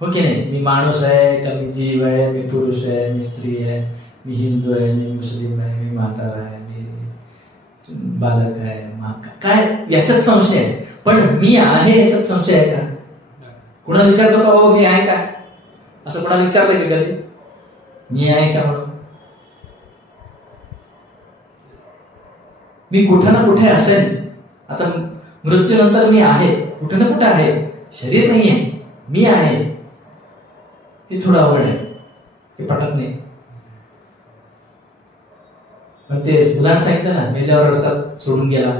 हो की नाही. मी माणूस आहे का, मी जीव आहे, मी पुरुष आहे, मी स्त्री आहे, मी हिंदू आहे, मी मुस्लिम आहे, मी म्हातारा आहे, मी बालक आहे, काय याच्यात संशय आहे. पण मी आहे याच्यात संशय आहे का. कुणाला विचारतो का हो मी आहे का, असं कुणाला विचारलं की कधी मी आहे का म्हणून. मी कुठं ना कुठे असेल. आता मृत्यूनंतर मी आहे, कुठे ना कुठे आहे, शरीर नाही आहे, मी आहे. हे थोडं अवघड आहे, हे पटत नाही. पण ते उदाहरण सांगितलं ना, मेल्यावर रडतात सोडून गेला,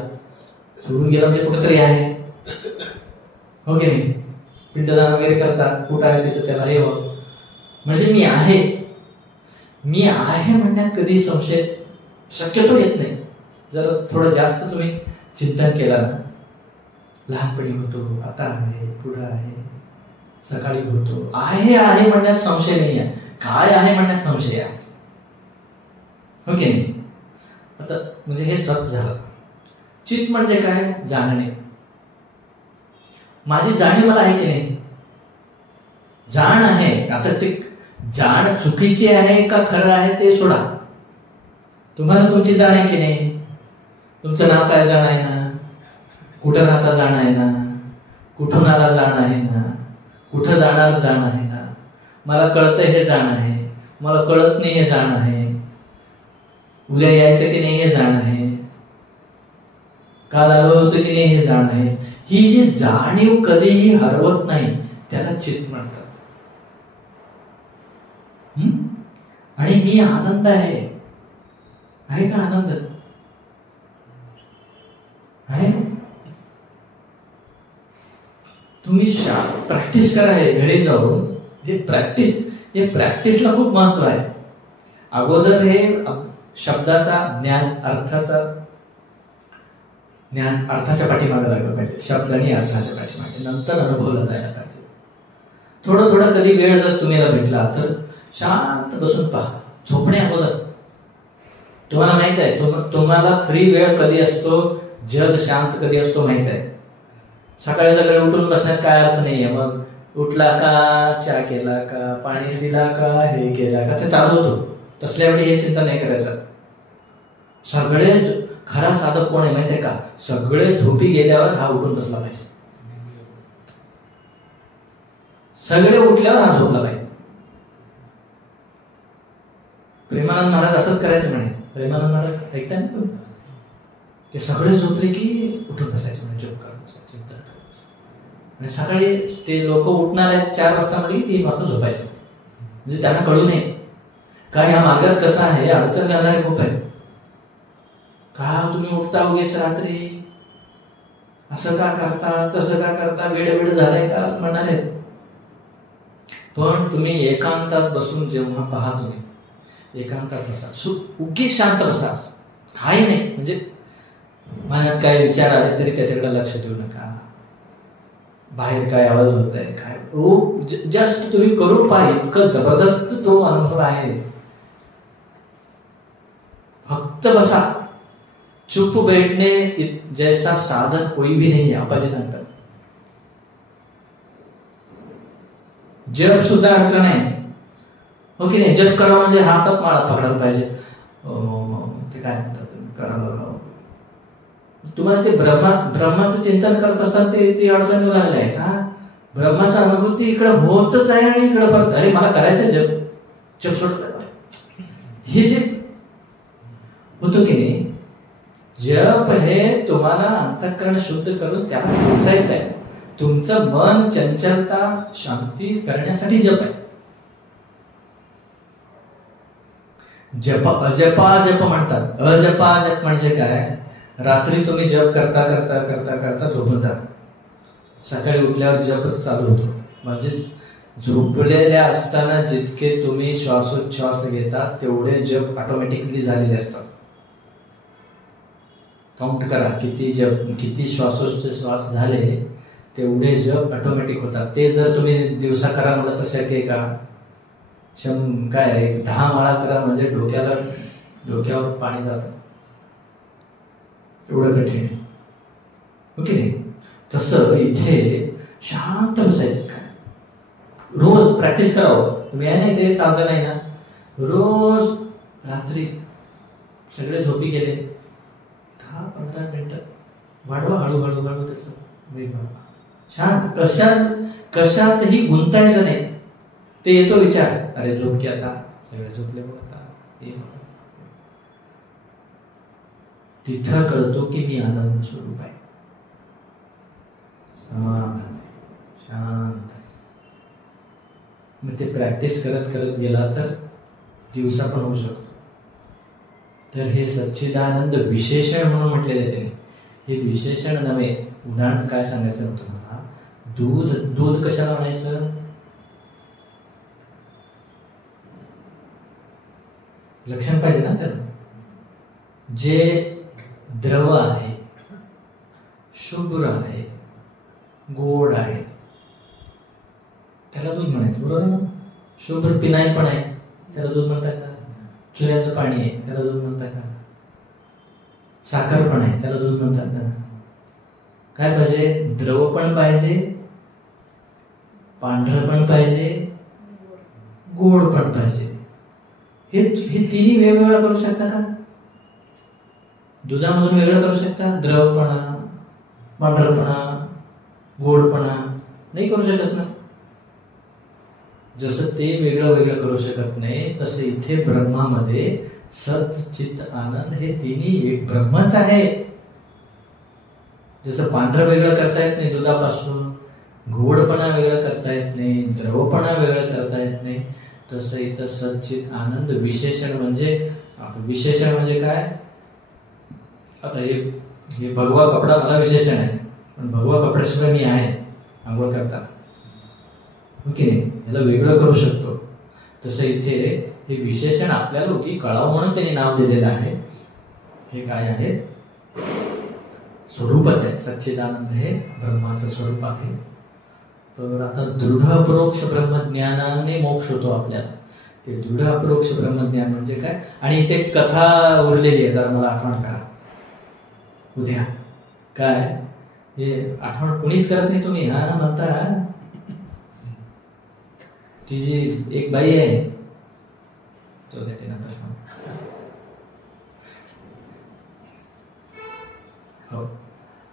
सोडून गेला म्हणजे कुठेतरी आहे, हो की नाही. पिंडदान वगैरे करतात, कुठं आहे तिथं त्याला हे हो, म्हणजे मी आहे. मी आहे म्हणण्यात कधी संशय शक्यतो येत नाही. जर थोडं जास्त तुम्ही चिंतन केला ना, लहानपणी होतो, आता आहे, पुढं आहे, सकाळी होतो, आहे आहे म्हणण्यात संशय नाही आहे. काय आहे म्हणण्यात संशय आहे. हो की नाही? आता म्हणजे हे सत झालं. चित म्हणजे काय? जाणणे. माझी जाणीव मला आहे की नाही? जाण आहे. आता ते जाण चुकीची आहे का खरं आहे ते सोडा. तुम्हाला तुमची जाण आहे की नाही? तुमचं नाव काय जाण आहे ना, कुठं राहता जाण आहे ना, कुठून आला जाण आहे ना, कुठं जाणार जाण आहे ना, मला कळतंय हे जाण आहे, मला कळत नाही हे जाण आहे, उद्या यायचं की नाही हे जाण आहे, काल आलो होतं की नाही हे जाण आहे. ही जी जाणीव कधीही हरवत नाही त्याला चित्त म्हणतात. आणि मी आनंद आहे का? आनंद आहे. तुम्ही प्रॅक्टिस करा हे घरी जाऊन. हे प्रॅक्टिसला खूप महत्व आहे. अगोदर हे शब्दाचा ज्ञान, अर्थाच्या पाठीमागे लागलं पाहिजे. शब्द आणि अर्थाच्या पाठीमागे, नंतर अनुभवला जायला पाहिजे. थोडं थोडं कधी वेळ जर तुम्हाला भेटला तर शांत बसून पहा. झोपणे अगोदर तुम्हाला माहित आहे, तुम्हाला फ्री वेळ कधी असतो, जग शांत कधी असतो माहित आहे. सकाळी सकाळी उठून बसण्यात काय अर्थ नाहीये. मग उठला का, चहा केला का, पाणी दिला का, हे केला का, ते चालू होतो. तसल्या वेळी हे चिंता नाही करायचं. सगळे खरा साधक कोण आहे माहित आहे का? सगळे झोपी गेल्यावर हा उठून बसला पाहिजे. सगळे उठल्यावर हा झोपला पाहिजे. प्रेमानंद महाराज असंच करायचे म्हणे. प्रेमानंद महाराज ऐकताय ना तुम्ही? ते सगळे झोपले की उठून बसायचे म्हणे, जप करायचं, चिंतन करायचं. आणि सकाळी ते लोक उठणार आहेत 4 वाजता म्हणजे 3 वाजता झोपायचे. म्हणजे त्यांना कळू नये का ह्या मार्गात कसं आहे, अडचण घालणारे खूप आहे. का तुम्ही उठता उगेच रात्री, असं का करता, तसं का करता, वेळ झालाय का असं म्हणणार आहेत. पण तुम्ही एकांतात बसून जेव्हा पहा, तुम्ही एकांतात बसा, उगीच शांत बसा, काही नाही. म्हणजे मनात काय विचार आले तरी त्याच्याकडे लक्ष देऊ नका. बाहेर काय आवाज होत आहे काय, जस्ट तुम्ही करून पहा. इतकं जबरदस्त तो अनुभव आहे. फक्त बसा. चुप बैठने जैसा साधन कोई भी नहीं है, आपाजी सांगतात. जप सुद्धा अडचण आहे, हो की नाही? जप करावं म्हणजे हातात माळा पकडायला पाहिजे. ते काय म्हणतात, करावं. तुम्हाला ते ब्रह्माचं चिंतन करत असताना ते अडचण येऊ लागलं आहे का? ब्रह्माचा अनुभूती इकडे होतच आहे आणि इकडे परत अरे मला करायचं जप सोडत. हे जे होतं की नाही, जप हे तुम्हाला अंतःकरण शुद्ध करून त्याला पोचायचं आहे. तुमचं मन चंचलता शांती करण्यासाठी जप आहे. अजप म्हणतात. अजप म्हणजे काय? रात्री तुम्ही जप करता करता करता करता झोपून जा. सकाळी उठल्यावर जपच चालू होतो. म्हणजे झोपलेल्या असताना जितके तुम्ही श्वासोच्छ्वास घेतात तेवढे जप ऑटोमॅटिकली झालेले असतात. काउंट करा किती श्वासोच्छ्वास झाले तेवढे जप ऑटोमॅटिक होतात. ते जर तुम्ही दिवसा करा म्हटलं तर शक्य आहे का? काय 10 माळा करा म्हणजे डोक्यावर पाणी जातं. एवढं कठीण आहे, ओके नाही? तसं इथे शांत बसायचं. काय रोज प्रॅक्टिस करावं. तुम्ही आहे नाही ते साधन आहे ना, रोज रात्री सगळे झोपी गेले 10-15 मिनिटं वाढवा, हळूहळू तसं वेग वाढवा. शांत. कशातही गुंतायचं नाही. ते येतो विचार, अरे झोप की आता, सगळे झोपले बघ आता. तिथं कळतो की मी आनंद स्वरूप आहे, समाधान, शांत. मग ते प्रॅक्टिस करत करत गेला तर दिवसा पण होऊ शकतो. तर हे सच्चिदानंद विशेषण म्हणून म्हटलेले त्याने. हे विशेषण नव्हे. उदाहरण काय सांगायचं होतं मला, दूध कशाला म्हणायचं? लक्षण पाहिजे ना त्याला. जे द्रव आहे, शुभ्र आहे, गोड आहे, त्याला दूध म्हणायचं, बरोबर ना. शुभ्र पिनाय पण आहे, त्याला दूध म्हणतात का. चुऱ्याचं पाणी आहे, त्याला दूध म्हणतात का. साखर पण आहे, त्याला दूध म्हणतात का. काय पाहिजे, द्रव पण पाहिजे, पांढरं पण पाहिजे, गोड पण पाहिजे. हे तिन्ही वेगवेगळं करू शकता का. दुधामधून वेगळं करू शकता, द्रवपणा, पांढरपणा, गोडपणा नाही करू शकत ना. जसं ते वेगळं वेगळं करू शकत नाही, तसं इथे ब्रह्मामध्ये सत चित आनंद हे तिन्ही एक ब्रह्मच आहे. जसं पांढरं वेगळं करता येत नाही दुधापासून, गोडपणा वेगळं करता येत नाही, द्रवपणा वेगळं करता येत नाही, तसं इथं सच्चित आनंद विशेषण म्हणजे. विशेषण म्हणजे काय. आता हे भगवा कपडा मला विशेषण आहे, पण भगवा कपड्याशिवाय मी आहे आंघोळ करताना, हो की नाही. याला वेगळं करू शकतो. तसं इथे हे विशेषण आपल्याला उगी कळावं म्हणून त्यांनी नाव दिलेलं आहे. हे काय आहे, स्वरूपच आहे. सच्चिदानंद हे ब्रह्माचं स्वरूप आहे. तर आता दृढ अपरोक्ष ब्रह्मज्ञानाने मोक्ष होतो आपल्याला. ते दृढ अपरोक्ष ब्रह्मज्ञान म्हणजे काय. आणि इथे कथा उरलेली आहे, जरा मला आठवण करा उद्या. काय हे आठवण कोणीच करत नाही, तुम्ही हा म्हणता. ती जी एक बाई आहे, तो देते नंतर सांग. हो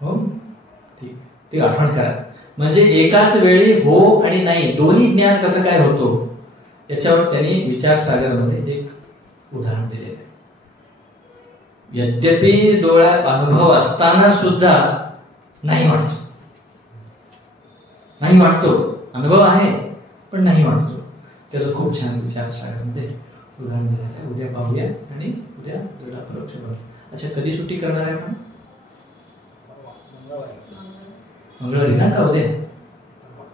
हो ठीक, ते आठवण करा. म्हणजे एकाच वेळी हो आणि नाही दोन्ही ज्ञान कसं काय होतो याच्यावर त्यांनी विचार सागरमध्ये एक उदाहरण दिलेलं आहे. यद्यपि डोळ्यात अनुभव असताना सुद्धा नाही वाटतो, नाही वाटतो, अनुभव आहे पण नाही वाटतो. त्याचं खूप छान विचार सागरमध्ये उदाहरण दिलेलं आहे. उद्या पाहूया आणि उद्या दृढ अपरोक्ष बघूया. अच्छा, कधी सुट्टी करणार आहे आपण. मंगळवारी ना का उद्या.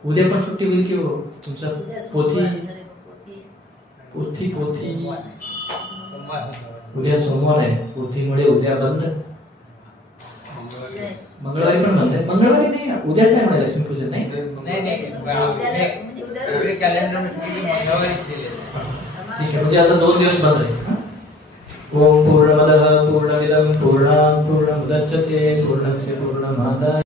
उद्या पण सुट्टी होईल की हो. तुमचा पोथी पोथी पोथी उद्या सोमवार आहे, पोथीमुळे उद्या बंद. मंगळवारी पण बंद आहे. मंगळवारी नाही, उद्याच आहे मला लक्ष्मीपूजन. नाही ठीक आहे, म्हणजे आता 2 दिवस बंद आहे. ओम पूर्णमदः पूर्णमिदं पूर्णात् पूर्णमुदच्यते पूर्णस्य पूर्णमादाय